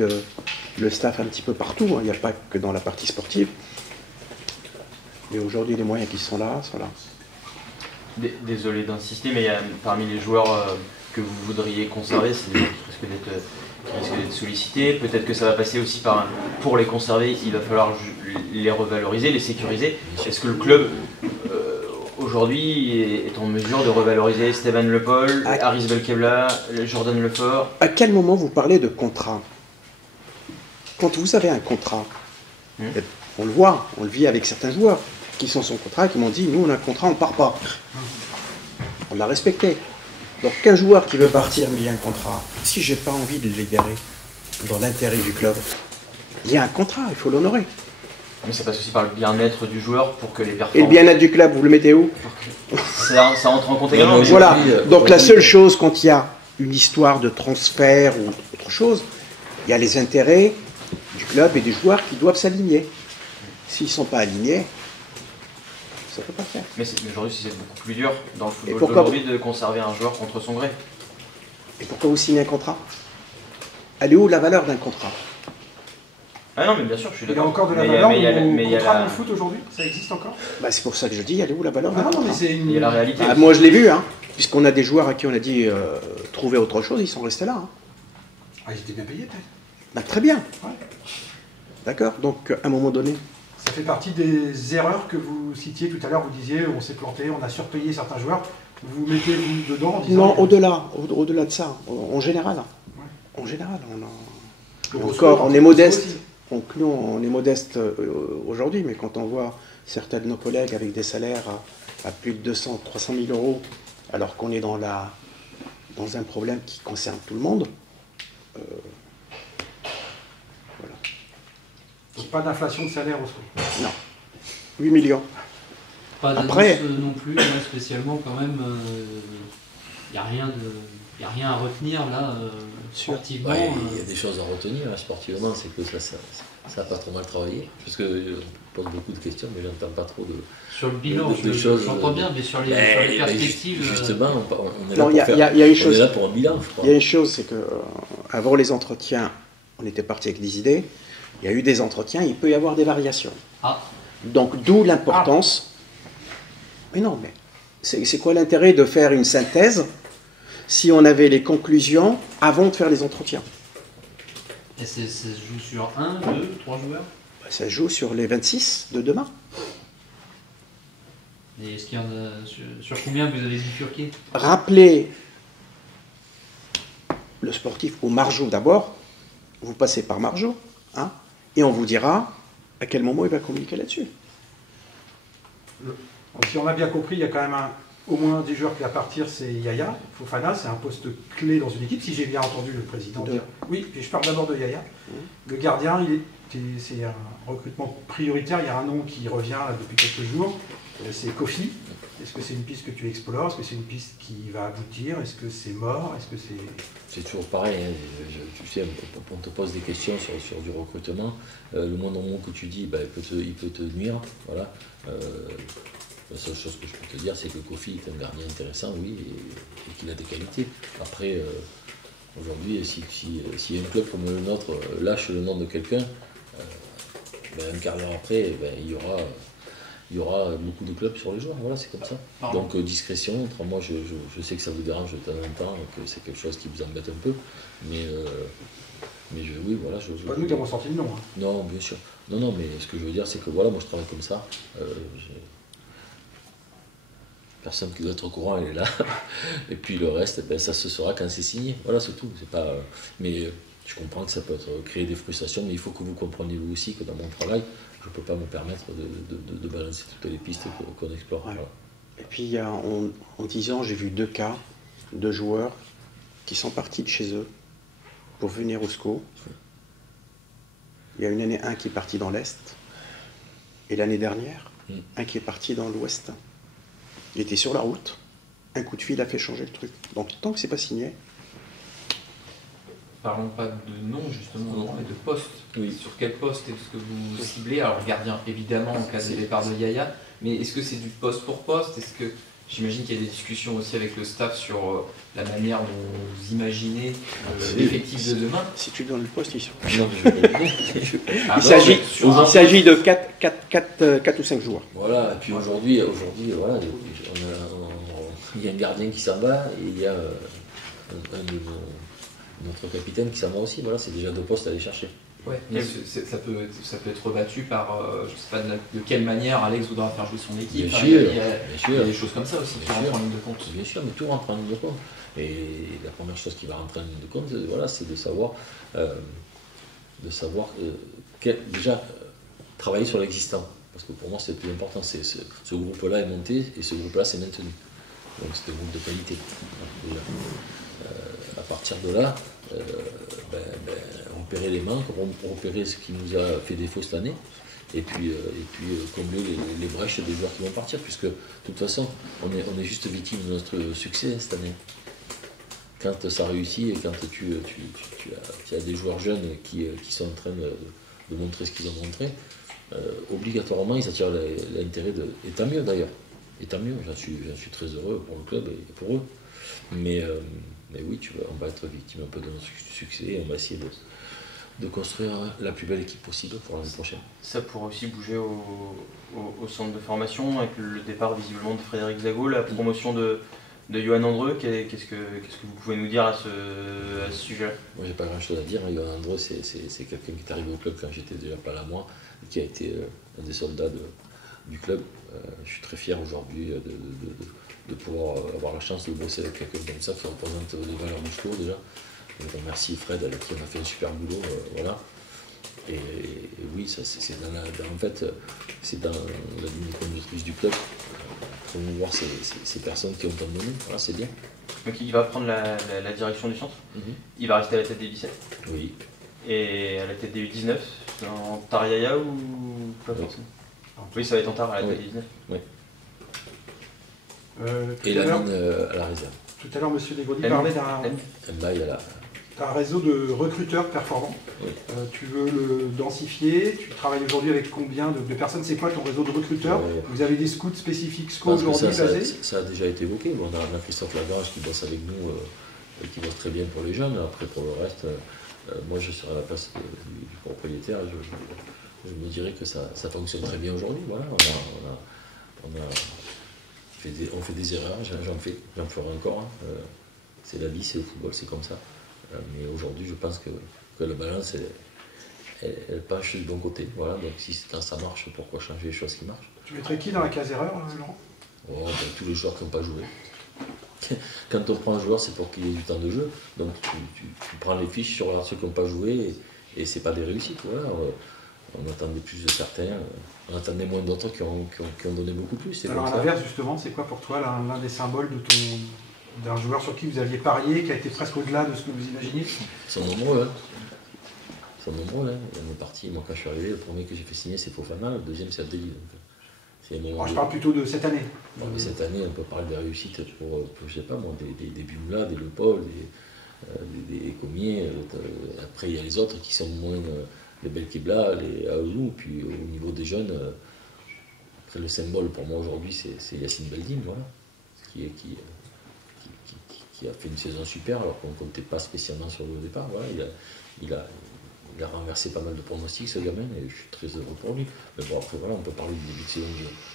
le staff un petit peu partout. Il n'y a pas que dans la partie sportive. Mais aujourd'hui, les moyens qui sont là, sont là. Désolé d'insister, mais parmi les joueurs que vous voudriez conserver, c'est des gens qui risquent d'être sollicités. Peut-être que ça va passer aussi pour les conserver, il va falloir les revaloriser, les sécuriser. Est-ce que le club, aujourd'hui, est en mesure de revaloriser Esteban Le Paul, Aris Belkebla, Jordan Lefort? À quel moment vous parlez de contrat? Quand vous avez un contrat, on le voit, on le vit avec certains joueurs. qui sont son contrat, qui m'ont dit, nous on a un contrat, on part pas. On l'a respecté. Donc qu'un joueur qui veut partir, mais il y a un contrat, si j'ai pas envie de le libérer dans l'intérêt du club, il y a un contrat, il faut l'honorer. Mais ça passe aussi par le bien-être du joueur pour que les performances... Et le bien-être du club, vous le mettez où? Ça entre en compte également. mais- Voilà, donc la seule chose quand il y a une histoire de transfert ou autre chose, il y a les intérêts du club et des joueurs qui doivent s'aligner. S'ils ne sont pas alignés, ça ne peut pas faire. Mais aujourd'hui, c'est beaucoup plus dur dans le football pourquoi d'aujourd'hui de conserver un joueur contre son gré. Et pourquoi vous signez un contrat? Elle est où la valeur d'un contrat? Ah non, mais bien sûr, je suis Il y a d'accord. encore de la Mais il y a- valeur mais il y a la- au mais il y a contrat la- dans le foot aujourd'hui? Ça existe encore? Bah, c'est pour ça que je dis, elle est où la valeur Ah d'un non, contrat? mais c'est Il y a une... la réalité. Ah, moi je l'ai vu, hein, puisqu'on a des joueurs à qui on a dit trouver autre chose, ils sont restés là. Hein. Ah, ils étaient bien payés peut-être. Bah, très bien. Ouais. D'accord. Donc à un moment donné, Ça fait partie des erreurs que vous citiez tout à l'heure. Vous disiez on s'est planté, on a surpayé certains joueurs. Vous vous mettez vous dedans en disant. non, au-delà de ça, en général. En général, Le encore, Bosco, on est le modeste. Bosco aussi. Donc nous, on est modeste aujourd'hui, mais quand on voit certains de nos collègues avec des salaires à plus de 200, 300 000 euros, alors qu'on est dans un problème qui concerne tout le monde, voilà. Donc pas d'inflation de salaire au sport. Non. 8 millions. Pas d'annonce Après- non plus, là, spécialement quand même. Il n'y a rien à retenir là, sportivement. Ouais, il y a des choses à retenir hein, sportivement, c'est que ça a pas trop mal travaillé. Parce que je pose beaucoup de questions, mais j'entends pas trop de. Sur le bilan, de choses, j'entends bien, mais sur les perspectives. Justement, on est là Non, pour il y a faire- une on est chose. là pour un bilan, je crois. Il y a une chose, c'est que avant les entretiens, on était parti avec des idées. Il y a eu des entretiens, il peut y avoir des variations. Ah, Donc d'où l'importance. Mais non, mais c'est quoi l'intérêt de faire une synthèse si on avait les conclusions avant de faire les entretiens? et ça se joue sur 1, 2, 3 joueurs. Bah, ça joue sur les 26 de demain. Et est-ce qu'il y en a sur combien vous avez bifurqué? Rappelez le sportif au Marjo d'abord. Vous passez par Marjo, hein, et on vous dira à quel moment il va communiquer là-dessus. Donc, si on a bien compris, il y a quand même au moins un des joueurs qui va partir, c'est Yaya. Fofana, c'est un poste clé dans une équipe, si j'ai bien entendu le président dire. Oui, et je parle d'abord de Yaya. Le gardien, c'est un recrutement prioritaire. Il y a un nom qui revient là, depuis quelques jours, c'est Kofi. Est-ce que c'est une piste que tu explores? Est-ce que c'est une piste qui va aboutir? Est-ce que c'est mort? Est-ce que c'est... C'est toujours pareil, hein. Tu sais, on te pose des questions sur du recrutement. Le moindre mot que tu dis, ben, il peut te nuire. Voilà. La seule chose que je peux te dire, c'est que Kofi est un gardien intéressant, oui, et qu'il a des qualités. Après, aujourd'hui, si un club comme le nôtre lâche le nom de quelqu'un, ben, un quart d'heure après, ben, il y aura beaucoup de clubs sur les joueurs. Voilà, c'est comme ça. Pardon. Donc discrétion. Moi, je sais que ça vous dérange de temps en temps, que c'est quelque chose qui vous embête un peu, mais oui, voilà. C'est pas nous qui avons sorti le nom. Hein. Non, bien sûr. Non, mais ce que je veux dire, c'est que voilà, moi je travaille comme ça. Personne qui doit être au courant, elle est là. Et puis le reste, ben, ça se saura quand c'est signé. Voilà, c'est tout. C'est pas. Mais je comprends que ça peut créer des frustrations, mais il faut que vous compreniez vous aussi que dans mon travail, je ne peux pas me permettre de balancer toutes les pistes qu'on explore. Ouais. Voilà. Et puis en 10 ans, j'ai vu 2 cas de joueurs qui sont partis de chez eux pour venir au SCO. Il y a une année, un qui est parti dans l'Est, et l'année dernière, un qui est parti dans l'Ouest. Il était sur la route, un coup de fil a fait changer le truc. Donc tant que c'est pas signé, Parlons pas de nom justement, mais de poste. Oui. Sur quel poste est-ce que vous ciblez? Alors gardien évidemment en cas de départ de Yaya, mais est-ce que c'est du poste pour poste? Est-ce que j'imagine qu'il y a des discussions aussi avec le staff sur la manière dont vous imaginez l'effectif de demain? si tu donnes le poste, ils sont. Non, Ah, Il s'agit sur un il s'agit de 4 ou 5 joueurs. Voilà, et puis aujourd'hui, voilà, il y a un gardien qui s'en va, et il y a notre capitaine qui s'en va aussi. Voilà, c'est déjà 2 postes à aller chercher. Ouais, mais ça peut être rebattu par, je sais pas de quelle manière Alex voudra faire jouer son équipe. Bien Enfin, sûr, il y a bien sûr. des choses comme ça aussi qui Bien rentrent sûr. en ligne de compte. Bien sûr, mais tout rentre en ligne de compte. Et la première chose qui va rentrer en ligne de compte, voilà, c'est de savoir, déjà travailler sur l'existant. Parce que pour moi, c'est le plus important. Ce groupe-là est monté et ce groupe-là s'est maintenu. Donc c'est un groupe de qualité. Déjà. À partir de là, repérer les manques, repérer ce qui nous a fait défaut cette année, et puis combler les brèches des joueurs qui vont partir, puisque de toute façon, on est juste victime de notre succès cette année. Quand ça réussit et quand tu as des joueurs jeunes qui sont en train de montrer ce qu'ils ont montré, obligatoirement ils attirent l'intérêt de... Et tant mieux d'ailleurs, et tant mieux, j'en suis très heureux pour le club et pour eux. Mais oui, on va être victime un peu de notre succès et on va essayer de construire la plus belle équipe possible pour l'année prochaine. Ça pourrait aussi bouger au centre de formation avec le départ visiblement de Frédéric Zago, la promotion de Johan Andreu. Qu'est-ce que vous pouvez nous dire à ce sujet? Moi j'ai pas grand chose à dire, Johan Andreu c'est quelqu'un qui est arrivé au club quand j'étais déjà pas là moi, et qui a été un des soldats du club. Je suis très fier aujourd'hui de pouvoir avoir la chance de bosser avec quelqu'un comme ça qui représente les valeurs du sport déjà. Donc, merci Fred avec qui on a fait un super boulot, voilà. Et oui, ça c'est dans la ligne conductrice du club, promouvoir ces personnes qui ont tant de nous, voilà, c'est bien. Donc il va prendre la direction du centre, il va rester à la tête des 17. Oui. Et à la tête des U19, en Tariaya ou pas forcément? Oui, ça va être en Tar à la tête des 19. Oui. Et la mine à la réserve. Tout à l'heure, M. Desgaudy parlait d'un réseau de recruteurs performants. Oui. Tu veux le densifier. Tu travailles aujourd'hui avec combien de personnes? C'est quoi ton réseau de recruteurs? Vous avez des scouts spécifiques SCO aujourd'hui basés? Ça a déjà été évoqué. Bon, on a Christophe Lagrange qui bosse avec nous et qui bosse très bien pour les jeunes. Après, pour le reste, moi je serai à la place du propriétaire. Je me dirais que ça fonctionne très bien aujourd'hui. Voilà, on fait des erreurs, j'en ferai encore. C'est la vie, c'est le football, c'est comme ça. Mais aujourd'hui, je pense que la balance, elle penche du bon côté. Voilà, donc quand ça marche, pourquoi changer les choses qui marchent? Tu mettrais qui dans la case erreur, Laurent? Tous les joueurs qui n'ont pas joué. Quand on prend un joueur, c'est pour qu'il ait du temps de jeu. Donc tu prends les fiches sur ceux qui n'ont pas joué et c'est pas des réussites. Voilà. On attendait plus de certains, on attendait moins d'autres qui ont donné beaucoup plus. Alors à l'inverse, justement, c'est quoi pour toi l'un des symboles d'un joueur sur qui vous aviez parié, qui a été presque au-delà de ce que vous imaginiez? Ils sont nombreux, hein. On est parti, moi quand je suis arrivé, le premier que j'ai fait signer c'est Fofana, le deuxième c'est Abdelli. Je parle plutôt de cette année. Bon, mais cette année, on peut parler des réussites pour je sais pas moi, des Bumla, des Le Paul, des Comiers. Après, il y a les autres qui sont moins, les Belkebla, les Aoulou. Puis au niveau des jeunes, après le symbole pour moi aujourd'hui, c'est Yacine Beldim, voilà, qui a fait une saison super alors qu'on ne comptait pas spécialement sur le départ. Voilà, il a renversé pas mal de pronostics, ce gamin, et je suis très heureux pour lui. Mais bon, après, voilà, on peut parler du début de saison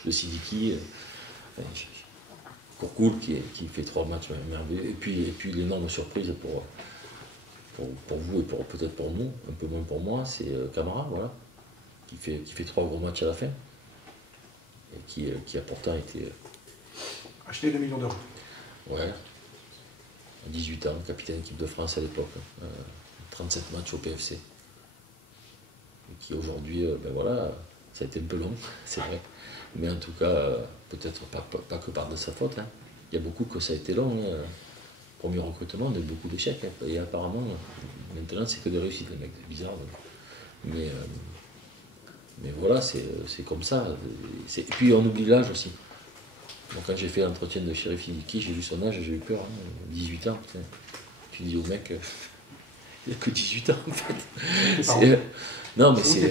de Sidiki, Courcoul qui fait 3 matchs merveilleux, et puis l'énorme surprise pour vous et peut-être pour nous, un peu moins pour moi, c'est Camara, voilà, qui fait 3 gros matchs à la fin, et qui a pourtant été... acheté 2 millions d'euros. Ouais, 18 ans, capitaine équipe de France à l'époque, 37 matchs au PFC. Et qui aujourd'hui, voilà, ça a été un peu long, c'est vrai. Mais en tout cas, peut-être pas que par de sa faute. Hein. Il y a beaucoup que ça a été long. Hein. Premier recrutement, on a eu beaucoup d'échecs. Hein. Et apparemment, maintenant, c'est que des réussites, les mecs. C'est bizarre. Mais voilà, c'est comme ça. Et puis on oublie l'âge aussi. Donc, quand j'ai fait l'entretien de Chérif Sidiki, j'ai vu son âge, j'ai eu peur. Hein. 18 ans, putain. Tu dis au mec, il n'y a que 18 ans en fait. Non, mais c'est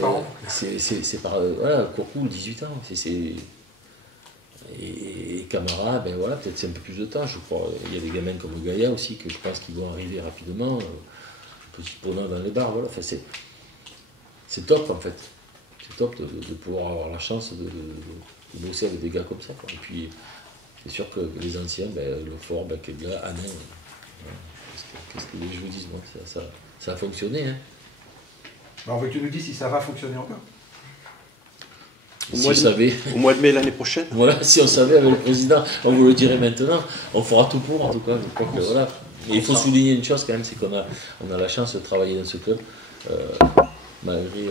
par. Voilà, Courcoul, 18 ans. Et Camara, ben voilà, peut-être c'est un peu plus de temps, je crois. Il y a des gamins comme le Gaïa aussi, que je pense qu'ils vont arriver rapidement. Petit ponant dans les bars, voilà. Enfin, c'est top en fait. C'est top de pouvoir avoir la chance de bosser avec des gars comme ça, quoi. Et puis, c'est sûr que les anciens, le Fort, Kebla, Anin, qu'est-ce que je vous dis, moi, ça a fonctionné. Hein. On veut que tu nous dises si ça va fonctionner encore. Au mois de mai l'année prochaine. Voilà, si on savait avec le président, on vous le dirait maintenant, on fera tout pour en tout cas. Je crois que, voilà. Et il faut souligner une chose quand même, c'est qu'on a la chance de travailler dans ce club, malgré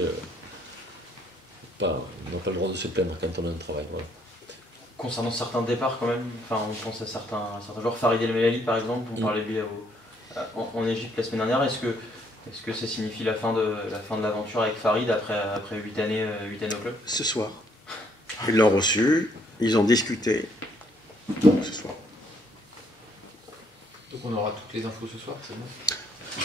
ils n'ont pas le droit de se plaindre quand on a un travail. Voilà. Concernant certains départs quand même, enfin, on pense à certains joueurs, Farid El Melali par exemple, on parlait de lui en Égypte la semaine dernière. Est-ce que ça signifie la fin de l'aventure avec Farid après 8 années au club? Ce soir. Ils l'ont reçu, ils ont discuté. Ce soir. Donc on aura toutes les infos ce soir, c'est bon?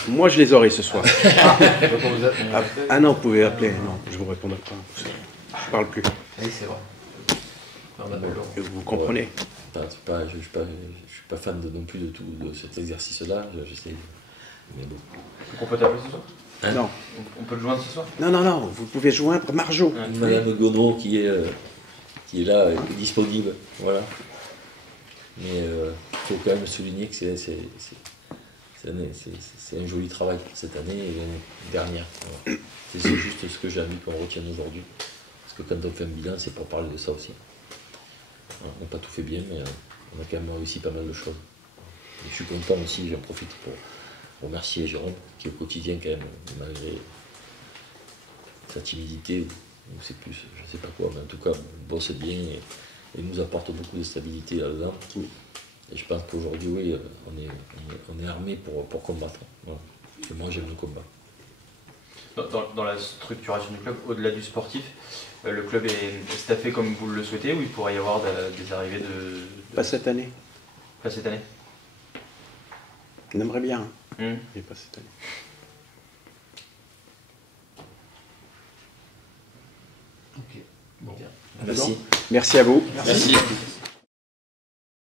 Moi, je les aurai ce soir. Donc on vous appelle. Ah non, vous pouvez appeler. Non, je vous répondrai pas. Je parle plus. Oui, c'est vrai. On appelle Laurent. Vous comprenez. Je ne suis pas fan non plus de cet exercice-là. J'essaie. Mais bon. Donc on peut t'appeler ce soir? Non. On peut le joindre ce soir? Non. Vous pouvez joindre Marjo. Madame Gonneau qui est là, disponible. Voilà. Mais il faut quand même souligner que c'est un joli travail pour cette année et l'année dernière. Voilà. C'est juste ce que j'ai envie qu'on retienne aujourd'hui. Parce que quand on fait un bilan, c'est pour parler de ça aussi. Voilà, on n'a pas tout fait bien, mais on a quand même réussi pas mal de choses. Et je suis content aussi, j'en profite pour remercier Jérôme, qui au quotidien quand même, malgré sa timidité, ou c'est plus, je ne sais pas quoi, mais en tout cas, bosse bien et nous apporte beaucoup de stabilité là-dedans. Et je pense qu'aujourd'hui, oui, on est armé pour combattre. Voilà. Et moi, j'aime le combat. Dans la structuration du club, au-delà du sportif, le club est staffé comme vous le souhaitez, ou il pourrait y avoir des arrivées de... Pas cette année. Pas cette année? On aimerait bien, mais pas cette année. Ok, bon. Merci. Merci à vous. Merci.